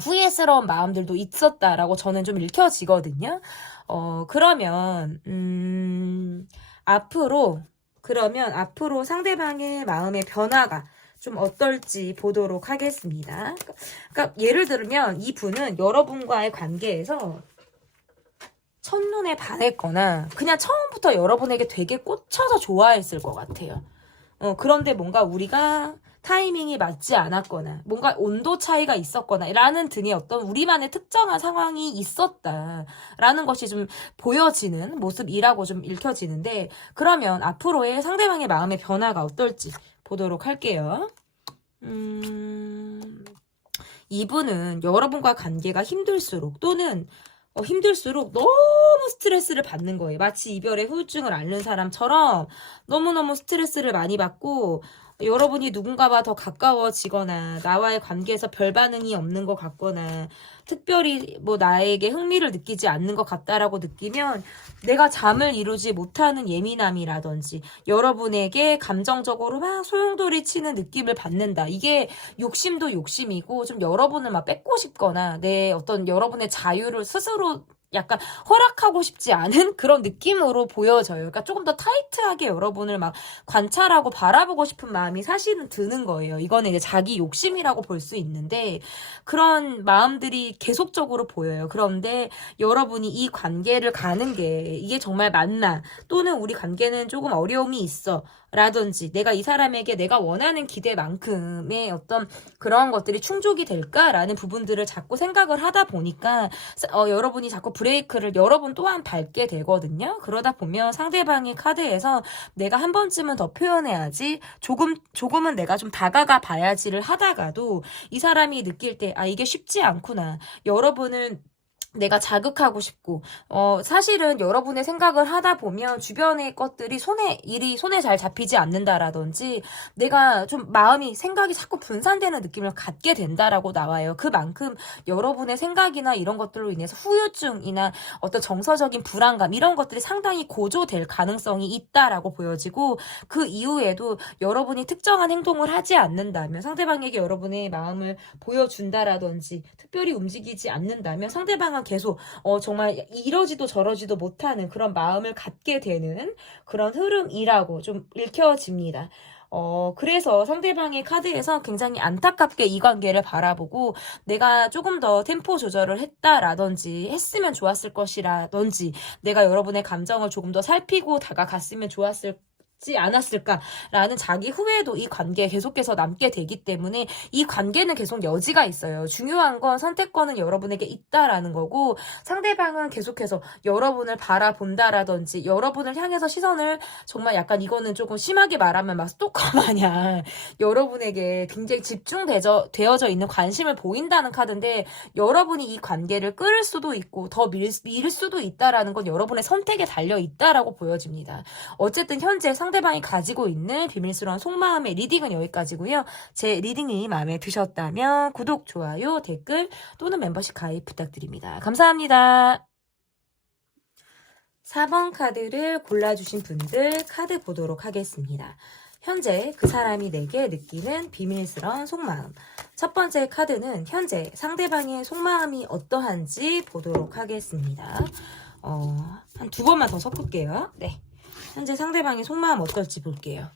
후회스러운 마음들도 있었다라고 저는 좀 읽혀지거든요. 그러면 앞으로 상대방의 마음의 변화가 좀 어떨지 보도록 하겠습니다. 그러니까 예를 들면 이분은 여러분과의 관계에서 첫눈에 반했거나 그냥 처음부터 여러분에게 되게 꽂혀서 좋아했을 것 같아요. 그런데 뭔가 우리가 타이밍이 맞지 않았거나 뭔가 온도 차이가 있었거나 라는 등의 어떤 우리만의 특정한 상황이 있었다라는 것이 좀 보여지는 모습이라고 좀 읽혀지는데 그러면 앞으로의 상대방의 마음의 변화가 어떨지 보도록 할게요. 이분은 여러분과 관계가 힘들수록 또는 힘들수록 너무 스트레스를 받는 거예요. 마치 이별의 후유증을 앓는 사람처럼 너무너무 스트레스를 많이 받고 여러분이 누군가와 더 가까워지거나 나와의 관계에서 별 반응이 없는 것 같거나 특별히 뭐 나에게 흥미를 느끼지 않는 것 같다라고 느끼면 내가 잠을 이루지 못하는 예민함이라든지 여러분에게 감정적으로 막 소용돌이 치는 느낌을 받는다. 이게 욕심도 욕심이고 좀 여러분을 막 뺏고 싶거나 내 어떤 여러분의 자유를 스스로 약간 허락하고 싶지 않은 그런 느낌으로 보여져요. 그러니까 조금 더 타이트하게 여러분을 막 관찰하고 바라보고 싶은 마음이 사실은 드는 거예요. 이거는 이제 자기 욕심이라고 볼 수 있는데 그런 마음들이 계속적으로 보여요. 그런데 여러분이 이 관계를 가는 게 이게 정말 맞나? 또는 우리 관계는 조금 어려움이 있어. 라든지 내가 이 사람에게 내가 원하는 기대만큼의 어떤 그런 것들이 충족이 될까라는 부분들을 자꾸 생각을 하다 보니까 여러분이 자꾸 브레이크를 여러분 또한 밟게 되거든요. 그러다 보면 상대방의 카드에서 내가 한 번쯤은 더 표현해야지 조금은 내가 좀 다가가 봐야지를 하다가도 이 사람이 느낄 때 이게 쉽지 않구나. 여러분은 내가 자극하고 싶고 사실은 여러분의 생각을 하다 보면 주변의 것들이 일이 손에 잘 잡히지 않는다라든지 내가 좀 생각이 자꾸 분산되는 느낌을 갖게 된다라고 나와요. 그만큼 여러분의 생각이나 이런 것들로 인해서 후유증이나 어떤 정서적인 불안감 이런 것들이 상당히 고조될 가능성이 있다라고 보여지고 그 이후에도 여러분이 특정한 행동을 하지 않는다면 상대방에게 여러분의 마음을 보여준다라든지 특별히 움직이지 않는다면 상대방은 계속 정말 이러지도 저러지도 못하는 그런 마음을 갖게 되는 그런 흐름이라고 좀 읽혀집니다. 그래서 상대방의 카드에서 굉장히 안타깝게 이 관계를 바라보고 내가 조금 더 템포 조절을 했다라든지 했으면 좋았을 것이라든지 내가 여러분의 감정을 조금 더 살피고 다가갔으면 좋았을 않았을까라는 자기 후회도 이 관계에 계속해서 남게 되기 때문에 이 관계는 계속 여지가 있어요. 중요한 건 선택권은 여러분에게 있다라는 거고 상대방은 계속해서 여러분을 바라본다라든지 여러분을 향해서 시선을 정말 약간 이거는 조금 심하게 말하면 막 스토커 마냥 여러분에게 굉장히 집중되어져 있는 관심을 보인다는 카드인데 여러분이 이 관계를 끌을 수도 있고 더 밀 수도 있다라는 건 여러분의 선택에 달려 있다라고 보여집니다. 어쨌든 현재 상대방이 가지고 있는 비밀스러운 속마음의 리딩은 여기까지고요. 제 리딩이 마음에 드셨다면 구독, 좋아요, 댓글 또는 멤버십 가입 부탁드립니다. 감사합니다. 4번 카드를 골라주신 분들 카드 보도록 하겠습니다. 현재 그 사람이 내게 느끼는 비밀스러운 속마음. 첫 번째 카드는 현재 상대방의 속마음이 어떠한지 보도록 하겠습니다. 한 2번만 더 섞을게요. 네. 현재 상대방의 속마음 어떨지 볼게요.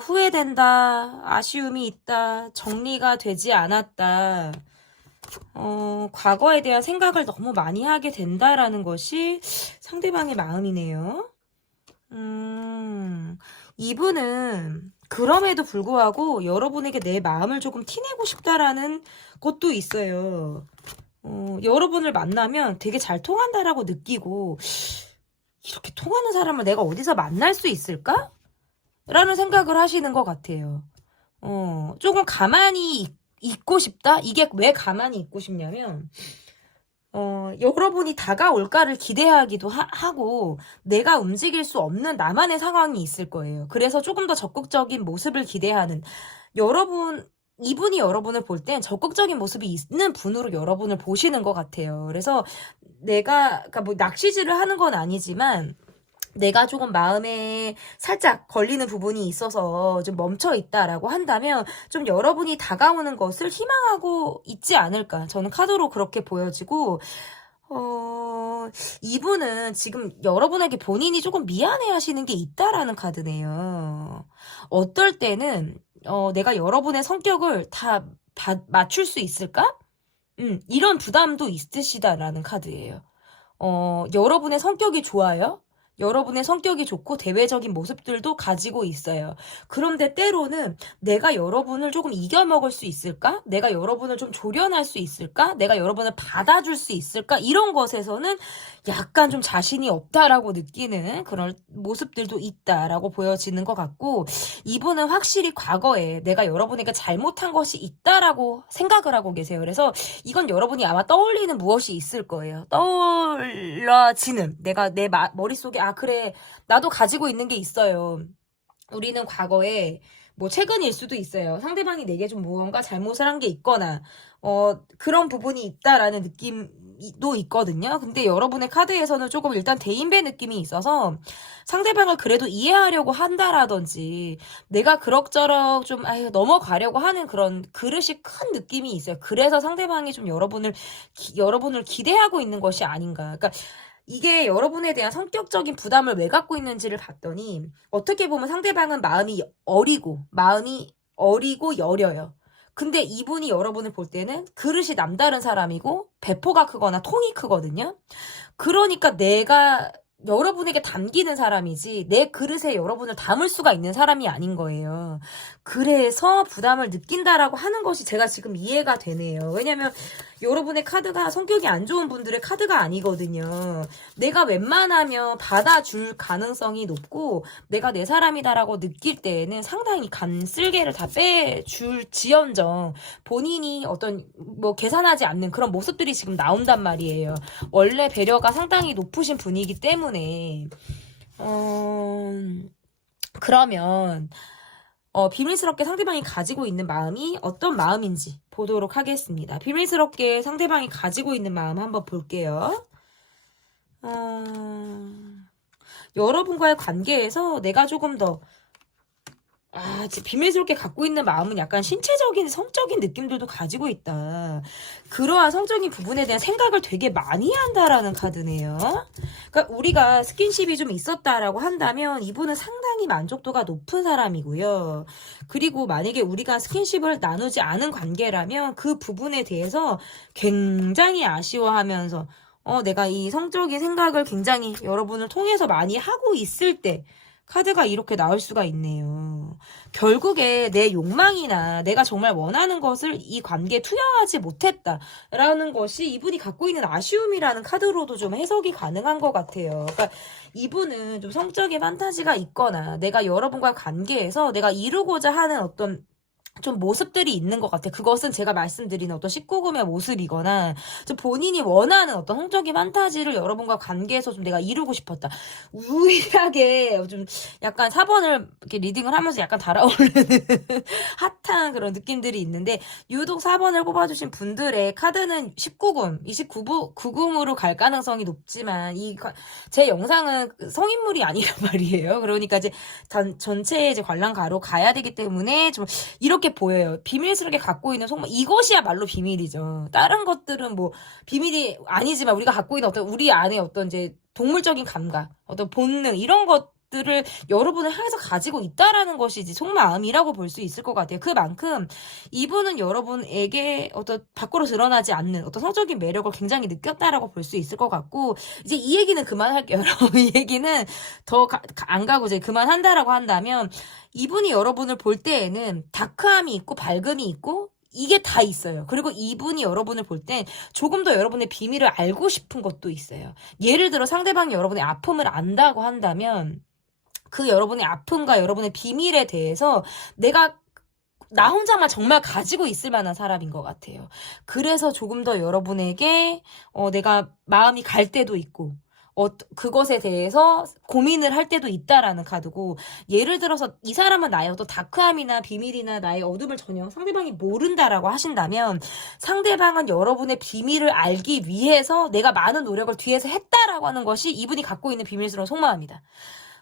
후회된다. 아쉬움이 있다. 정리가 되지 않았다. 과거에 대한 생각을 너무 많이 하게 된다라는 것이 상대방의 마음이네요. 이분은 그럼에도 불구하고 여러분에게 내 마음을 조금 티내고 싶다라는 것도 있어요. 여러분을 만나면 되게 잘 통한다라고 느끼고 이렇게 통하는 사람을 내가 어디서 만날 수 있을까? 라는 생각을 하시는 것 같아요. 조금 가만히 있고 싶다? 이게 왜 가만히 있고 싶냐면 여러분이 다가올까를 기대하기도 하고 내가 움직일 수 없는 나만의 상황이 있을 거예요. 그래서 조금 더 적극적인 모습을 기대하는 이분이 여러분을 볼 땐 적극적인 모습이 있는 분으로 여러분을 보시는 것 같아요. 그래서 그러니까 뭐 낚시질을 하는 건 아니지만 내가 조금 마음에 살짝 걸리는 부분이 있어서 좀 멈춰 있다라고 한다면 좀 여러분이 다가오는 것을 희망하고 있지 않을까. 저는 카드로 그렇게 보여지고 이분은 지금 여러분에게 본인이 조금 미안해 하시는 게 있다라는 카드네요. 어떨 때는 내가 여러분의 성격을 다 맞출 수 있을까? 이런 부담도 있으시다라는 카드예요. 여러분의 성격이 좋아요? 여러분의 성격이 좋고 대외적인 모습들도 가지고 있어요. 그런데 때로는 내가 여러분을 조금 이겨먹을 수 있을까? 내가 여러분을 좀 조련할 수 있을까? 내가 여러분을 받아줄 수 있을까? 이런 것에서는 약간 좀 자신이 없다라고 느끼는 그런 모습들도 있다라고 보여지는 것 같고 이분은 확실히 과거에 내가 여러분에게 잘못한 것이 있다라고 생각을 하고 계세요. 그래서 이건 여러분이 아마 떠올리는 무엇이 있을 거예요. 떠올라지는 내가 내 머릿속에 그래 나도 가지고 있는 게 있어요. 우리는 과거에 뭐 최근일 수도 있어요. 상대방이 내게 좀 무언가 잘못을 한 게 있거나 그런 부분이 있다라는 느낌도 있거든요. 근데 여러분의 카드에서는 조금 일단 대인배 느낌이 있어서 상대방을 그래도 이해하려고 한다라든지 내가 그럭저럭 좀 넘어가려고 하는 그런 그릇이 큰 느낌이 있어요. 그래서 상대방이 좀 여러분을 기대하고 있는 것이 아닌가. 그러니까 이게 여러분에 대한 성격적인 부담을 왜 갖고 있는지를 봤더니 어떻게 보면 상대방은 마음이 어리고 여려요. 근데 이분이 여러분을 볼 때는 그릇이 남다른 사람이고 배포가 크거나 통이 크거든요. 그러니까 내가 여러분에게 담기는 사람이지 내 그릇에 여러분을 담을 수가 있는 사람이 아닌 거예요. 그래서 부담을 느낀다라고 하는 것이 제가 지금 이해가 되네요. 왜냐면 여러분의 카드가 성격이 안 좋은 분들의 카드가 아니거든요. 내가 웬만하면 받아줄 가능성이 높고 내가 내 사람이다라고 느낄 때에는 상당히 간쓸게를 다 빼줄 지연정 본인이 어떤 계산하지 않는 그런 모습들이 지금 나온단 말이에요. 원래 배려가 상당히 높으신 분이기 때문에 그러면 비밀스럽게 상대방이 가지고 있는 마음이 어떤 마음인지 보도록 하겠습니다. 비밀스럽게 상대방이 가지고 있는 마음 한번 볼게요. 여러분과의 관계에서 내가 조금 더 비밀스럽게 갖고 있는 마음은 약간 신체적인, 성적인 느낌들도 가지고 있다. 그러한 성적인 부분에 대한 생각을 되게 많이 한다라는 카드네요. 그러니까 우리가 스킨십이 좀 있었다라고 한다면 이분은 상당히 만족도가 높은 사람이고요. 그리고 만약에 우리가 스킨십을 나누지 않은 관계라면 그 부분에 대해서 굉장히 아쉬워하면서 내가 이 성적인 생각을 굉장히 여러분을 통해서 많이 하고 있을 때 카드가 이렇게 나올 수가 있네요. 결국에 내 욕망이나 내가 정말 원하는 것을 이 관계에 투영하지 못했다라는 것이 이분이 갖고 있는 아쉬움이라는 카드로도 좀 해석이 가능한 것 같아요. 그러니까 이분은 좀 성적인 판타지가 있거나 내가 여러분과의 관계에서 내가 이루고자 하는 어떤 좀 모습들이 있는 것 같아요. 그것은 제가 말씀드리는 어떤 19금의 모습이거나 좀 본인이 원하는 어떤 성적인 판타지를 여러분과 관계에서 좀 내가 이루고 싶었다. 유일하게 좀 약간 4번을 이렇게 리딩을 하면서 약간 달아오르는 핫한 그런 느낌들이 있는데 유독 4번을 뽑아주신 분들의 카드는 19금, 29금으로 갈 가능성이 높지만 제 영상은 성인물이 아니란 말이에요. 그러니까 이제 전체의 이제 관람가로 가야 되기 때문에 좀 이렇게 보여요. 비밀스럽게 갖고 있는 속마음. 이것이야말로 비밀이죠. 다른 것들은 비밀이 아니지만 우리가 갖고 있는 어떤 우리 안에 어떤 이제 동물적인 감각, 어떤 본능 이런 것들을 여러분을 향해서 가지고 있다라는 것이 이제 속마음이라고 볼 수 있을 것 같아요. 그만큼 이분은 여러분에게 어떤 밖으로 드러나지 않는 어떤 성적인 매력을 굉장히 느꼈다라고 볼 수 있을 것 같고 이제 이 얘기는 그만할게요. 여러분 이 얘기는 더 안 가고 이제 그만한다라고 한다면 이분이 여러분을 볼 때에는 다크함이 있고 밝음이 있고 이게 다 있어요. 그리고 이분이 여러분을 볼 땐 조금 더 여러분의 비밀을 알고 싶은 것도 있어요. 예를 들어 상대방이 여러분의 아픔을 안다고 한다면 그 여러분의 아픔과 여러분의 비밀에 대해서 나 혼자만 정말 가지고 있을 만한 사람인 것 같아요. 그래서 조금 더 여러분에게 내가 마음이 갈 때도 있고 그것에 대해서 고민을 할 때도 있다라는 카드고 예를 들어서 이 사람은 나의 어떤 다크함이나 비밀이나 나의 어둠을 전혀 상대방이 모른다라고 하신다면 상대방은 여러분의 비밀을 알기 위해서 내가 많은 노력을 뒤에서 했다라고 하는 것이 이분이 갖고 있는 비밀스러운 속마음이다.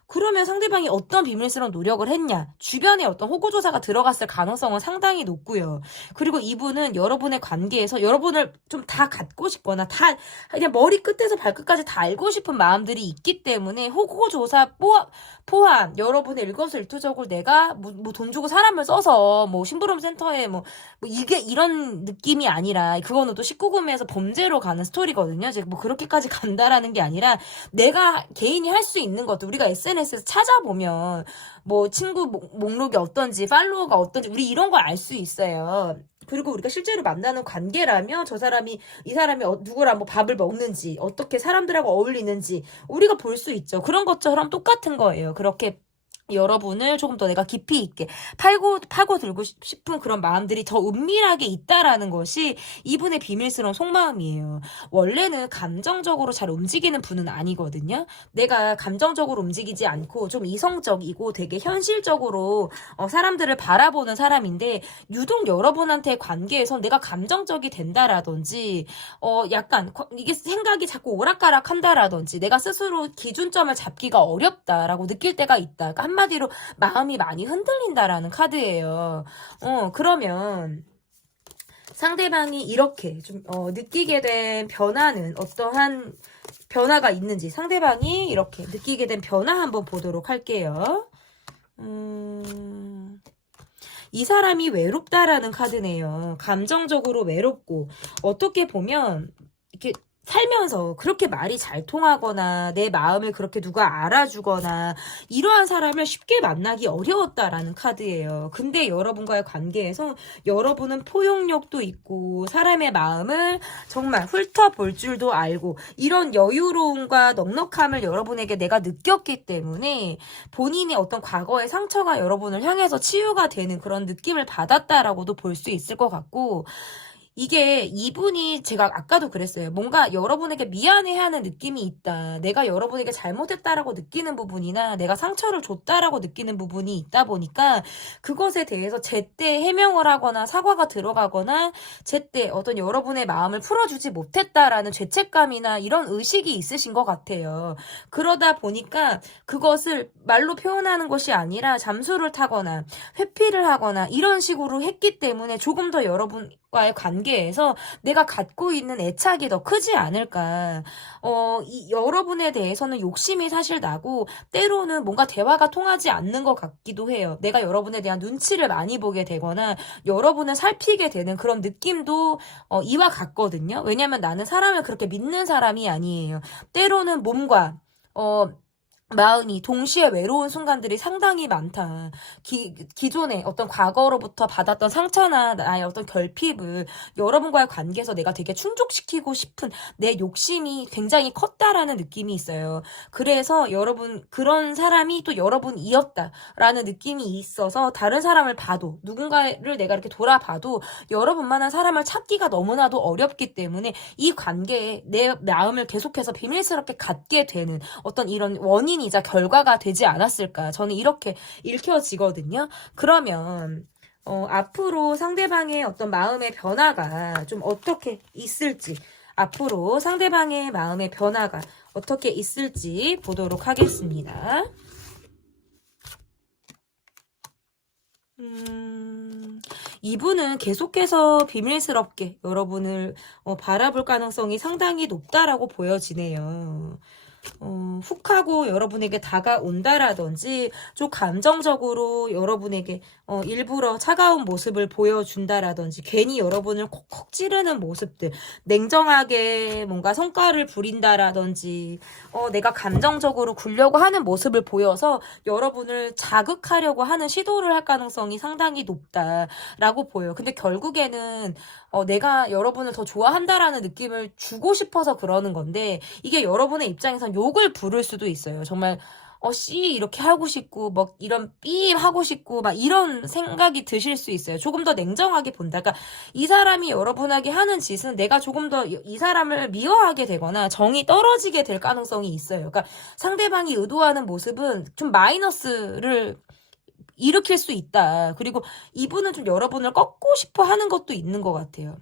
그러면 상대방이 어떤 비밀스러운 노력을 했냐 주변에 어떤 호구조사가 들어갔을 가능성은 상당히 높고요. 그리고 이분은 여러분의 관계에서 여러분을 좀 다 갖고 싶거나 다 그냥 머리 끝에서 발끝까지 다 알고 싶은 마음들이 있기 때문에 호구조사 포함 여러분의 일거수일투족을 내가 돈 주고 사람을 써서 심부름 센터에 이게 이런 느낌이 아니라 그거는 또 19금에서 범죄로 가는 스토리거든요. 이제 그렇게까지 간다라는 게 아니라 내가 개인이 할 수 있는 것도 우리가 SNS에서 찾아보면 친구 목록이 어떤지 팔로워가 어떤지 우리 이런 걸 알 수 있어요. 그리고 우리가 실제로 만나는 관계라면 이 사람이 누구랑 밥을 먹는지 어떻게 사람들하고 어울리는지 우리가 볼 수 있죠. 그런 것처럼 똑같은 거예요. 그렇게 여러분을 조금 더 내가 깊이 있게 파고들고 싶은 그런 마음들이 더 은밀하게 있다라는 것이 이분의 비밀스러운 속마음이에요. 원래는 감정적으로 잘 움직이는 분은 아니거든요. 내가 감정적으로 움직이지 않고 좀 이성적이고 되게 현실적으로 사람들을 바라보는 사람인데, 유독 여러분한테 관계에서 내가 감정적이 된다라든지 약간 이게 생각이 자꾸 오락가락 한다라든지 내가 스스로 기준점을 잡기가 어렵다라고 느낄 때가 있다. 그러니까 한마디로 마음이 많이 흔들린다라는 카드예요. 그러면 상대방이 이렇게 좀 느끼게 된 변화는 어떠한 변화가 있는지, 상대방이 이렇게 느끼게 된 변화 한번 보도록 할게요. 이 사람이 외롭다라는 카드네요. 감정적으로 외롭고, 어떻게 보면 이렇게 살면서 그렇게 말이 잘 통하거나 내 마음을 그렇게 누가 알아주거나 이러한 사람을 쉽게 만나기 어려웠다라는 카드예요. 근데 여러분과의 관계에서 여러분은 포용력도 있고 사람의 마음을 정말 훑어볼 줄도 알고, 이런 여유로움과 넉넉함을 여러분에게 내가 느꼈기 때문에 본인의 어떤 과거의 상처가 여러분을 향해서 치유가 되는 그런 느낌을 받았다라고도 볼 수 있을 것 같고, 이게 이분이, 제가 아까도 그랬어요. 뭔가 여러분에게 미안해하는 느낌이 있다. 내가 여러분에게 잘못했다라고 느끼는 부분이나 내가 상처를 줬다라고 느끼는 부분이 있다 보니까 그것에 대해서 제때 해명을 하거나 사과가 들어가거나 제때 어떤 여러분의 마음을 풀어주지 못했다라는 죄책감이나 이런 의식이 있으신 것 같아요. 그러다 보니까 그것을 말로 표현하는 것이 아니라 잠수를 타거나 회피를 하거나 이런 식으로 했기 때문에 조금 더 여러분과의 관계에서 내가 갖고 있는 애착이 더 크지 않을까. 여러분에 대해서는 욕심이 사실 나고 때로는 뭔가 대화가 통하지 않는 것 같기도 해요. 내가 여러분에 대한 눈치를 많이 보게 되거나 여러분을 살피게 되는 그런 느낌도 이와 같거든요. 왜냐면 나는 사람을 그렇게 믿는 사람이 아니에요. 때로는 몸과 마음이 동시에 외로운 순간들이 상당히 많다. 기존에 어떤 과거로부터 받았던 상처나 나의 어떤 결핍을 여러분과의 관계에서 내가 되게 충족시키고 싶은 내 욕심이 굉장히 컸다라는 느낌이 있어요. 그래서 여러분, 그런 사람이 또 여러분이었다라는 느낌이 있어서 다른 사람을 봐도, 누군가를 내가 이렇게 돌아봐도 여러분만한 사람을 찾기가 너무나도 어렵기 때문에 이 관계에 내 마음을 계속해서 비밀스럽게 갖게 되는 어떤 이런 원인이자 결과가 되지 않았을까, 저는 이렇게 읽혀지거든요. 그러면 앞으로 상대방의 어떤 마음의 변화가 좀 어떻게 있을지, 앞으로 상대방의 마음의 변화가 어떻게 있을지 보도록 하겠습니다. 이분은 계속해서 비밀스럽게 여러분을 바라볼 가능성이 상당히 높다라고 보여지네요. 훅 하고 여러분에게 다가온다라든지 좀 감정적으로 여러분에게 일부러 차가운 모습을 보여준다라든지 괜히 여러분을 콕콕 찌르는 모습들, 냉정하게 뭔가 성과를 부린다라든지 내가 감정적으로 굴려고 하는 모습을 보여서 여러분을 자극하려고 하는 시도를 할 가능성이 상당히 높다라고 보여요. 근데 결국에는 내가 여러분을 더 좋아한다라는 느낌을 주고 싶어서 그러는 건데, 이게 여러분의 입장에선 욕을 부를 수도 있어요. 정말 씨 이렇게 하고 싶고 뭐 이런 삐 하고 싶고 막 이런 생각이 드실 수 있어요. 조금 더 냉정하게 본다가 이 사람이 여러분에게 하는 짓은 내가 조금 더 이 사람을 미워하게 되거나 정이 떨어지게 될 가능성이 있어요. 그러니까 상대방이 의도하는 모습은 좀 마이너스를 일으킬 수 있다. 그리고 이분은 좀 여러분을 꺾고 싶어 하는 것도 있는 것 같아요.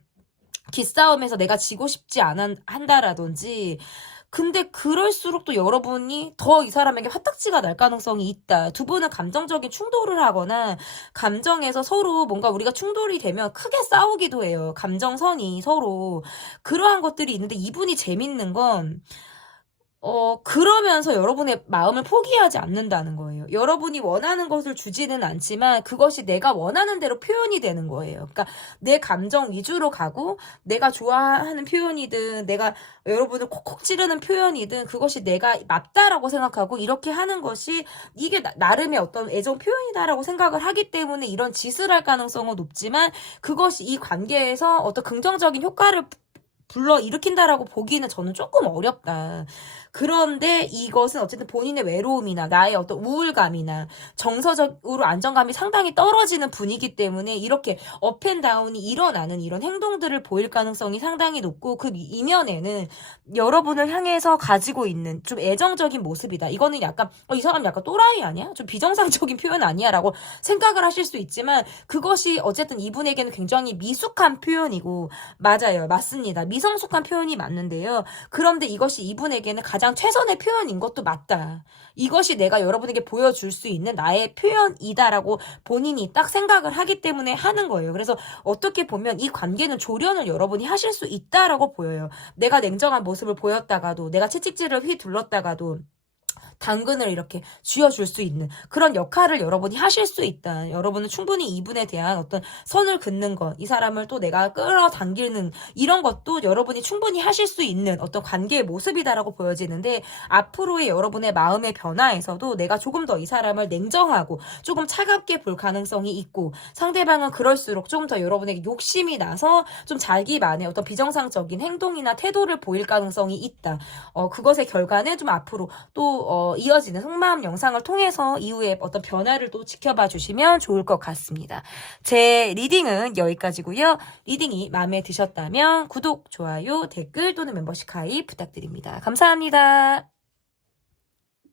기싸움에서 내가 지고 싶지 한다라든지. 근데 그럴수록 또 여러분이 더 이 사람에게 화딱지가 날 가능성이 있다. 두 분은 감정적인 충돌을 하거나 감정에서 서로 뭔가 우리가 충돌이 되면 크게 싸우기도 해요. 감정선이 서로. 그러한 것들이 있는데 이분이 재밌는 건 그러면서 여러분의 마음을 포기하지 않는다는 거예요. 여러분이 원하는 것을 주지는 않지만 그것이 내가 원하는 대로 표현이 되는 거예요. 그러니까 내 감정 위주로 가고 내가 좋아하는 표현이든 내가 여러분을 콕콕 찌르는 표현이든 그것이 내가 맞다라고 생각하고 이렇게 하는 것이 이게 나름의 어떤 애정 표현이다라고 생각을 하기 때문에 이런 짓을 할 가능성은 높지만 그것이 이 관계에서 어떤 긍정적인 효과를 불러일으킨다라고 보기는 저는 조금 어렵다. 그런데 이것은 어쨌든 본인의 외로움이나 나의 어떤 우울감이나 정서적으로 안정감이 상당히 떨어지는 분이기 때문에 이렇게 업앤다운이 일어나는 이런 행동들을 보일 가능성이 상당히 높고, 그 이면에는 여러분을 향해서 가지고 있는 좀 애정적인 모습이다. 이거는 약간 이 사람 약간 또라이 아니야? 좀 비정상적인 표현 아니야? 라고 생각을 하실 수 있지만, 그것이 어쨌든 이분에게는 굉장히 미숙한 표현이고, 맞아요. 맞습니다. 미성숙한 표현이 맞는데요. 그런데 이것이 이분에게는 가장 최선의 표현인 것도 맞다. 이것이 내가 여러분에게 보여줄 수 있는 나의 표현이다라고 본인이 딱 생각을 하기 때문에 하는 거예요. 그래서 어떻게 보면 이 관계는 조련을 여러분이 하실 수 있다라고 보여요. 내가 냉정한 모습을 보였다가도, 내가 채찍질을 휘둘렀다가도 당근을 이렇게 쥐어줄 수 있는 그런 역할을 여러분이 하실 수 있다. 여러분은 충분히 이분에 대한 어떤 선을 긋는 것, 이 사람을 또 내가 끌어당기는 이런 것도 여러분이 충분히 하실 수 있는 어떤 관계의 모습이다라고 보여지는데, 앞으로의 여러분의 마음의 변화에서도 내가 조금 더 이 사람을 냉정하고 조금 차갑게 볼 가능성이 있고, 상대방은 그럴수록 조금 더 여러분에게 욕심이 나서 좀 자기만의 어떤 비정상적인 행동이나 태도를 보일 가능성이 있다. 그것의 결과는 좀 앞으로 또 이어지는 속마음 영상을 통해서 이후에 어떤 변화를 또 지켜봐 주시면 좋을 것 같습니다. 제 리딩은 여기까지고요. 리딩이 마음에 드셨다면 구독, 좋아요, 댓글 또는 멤버십 가입 부탁드립니다. 감사합니다.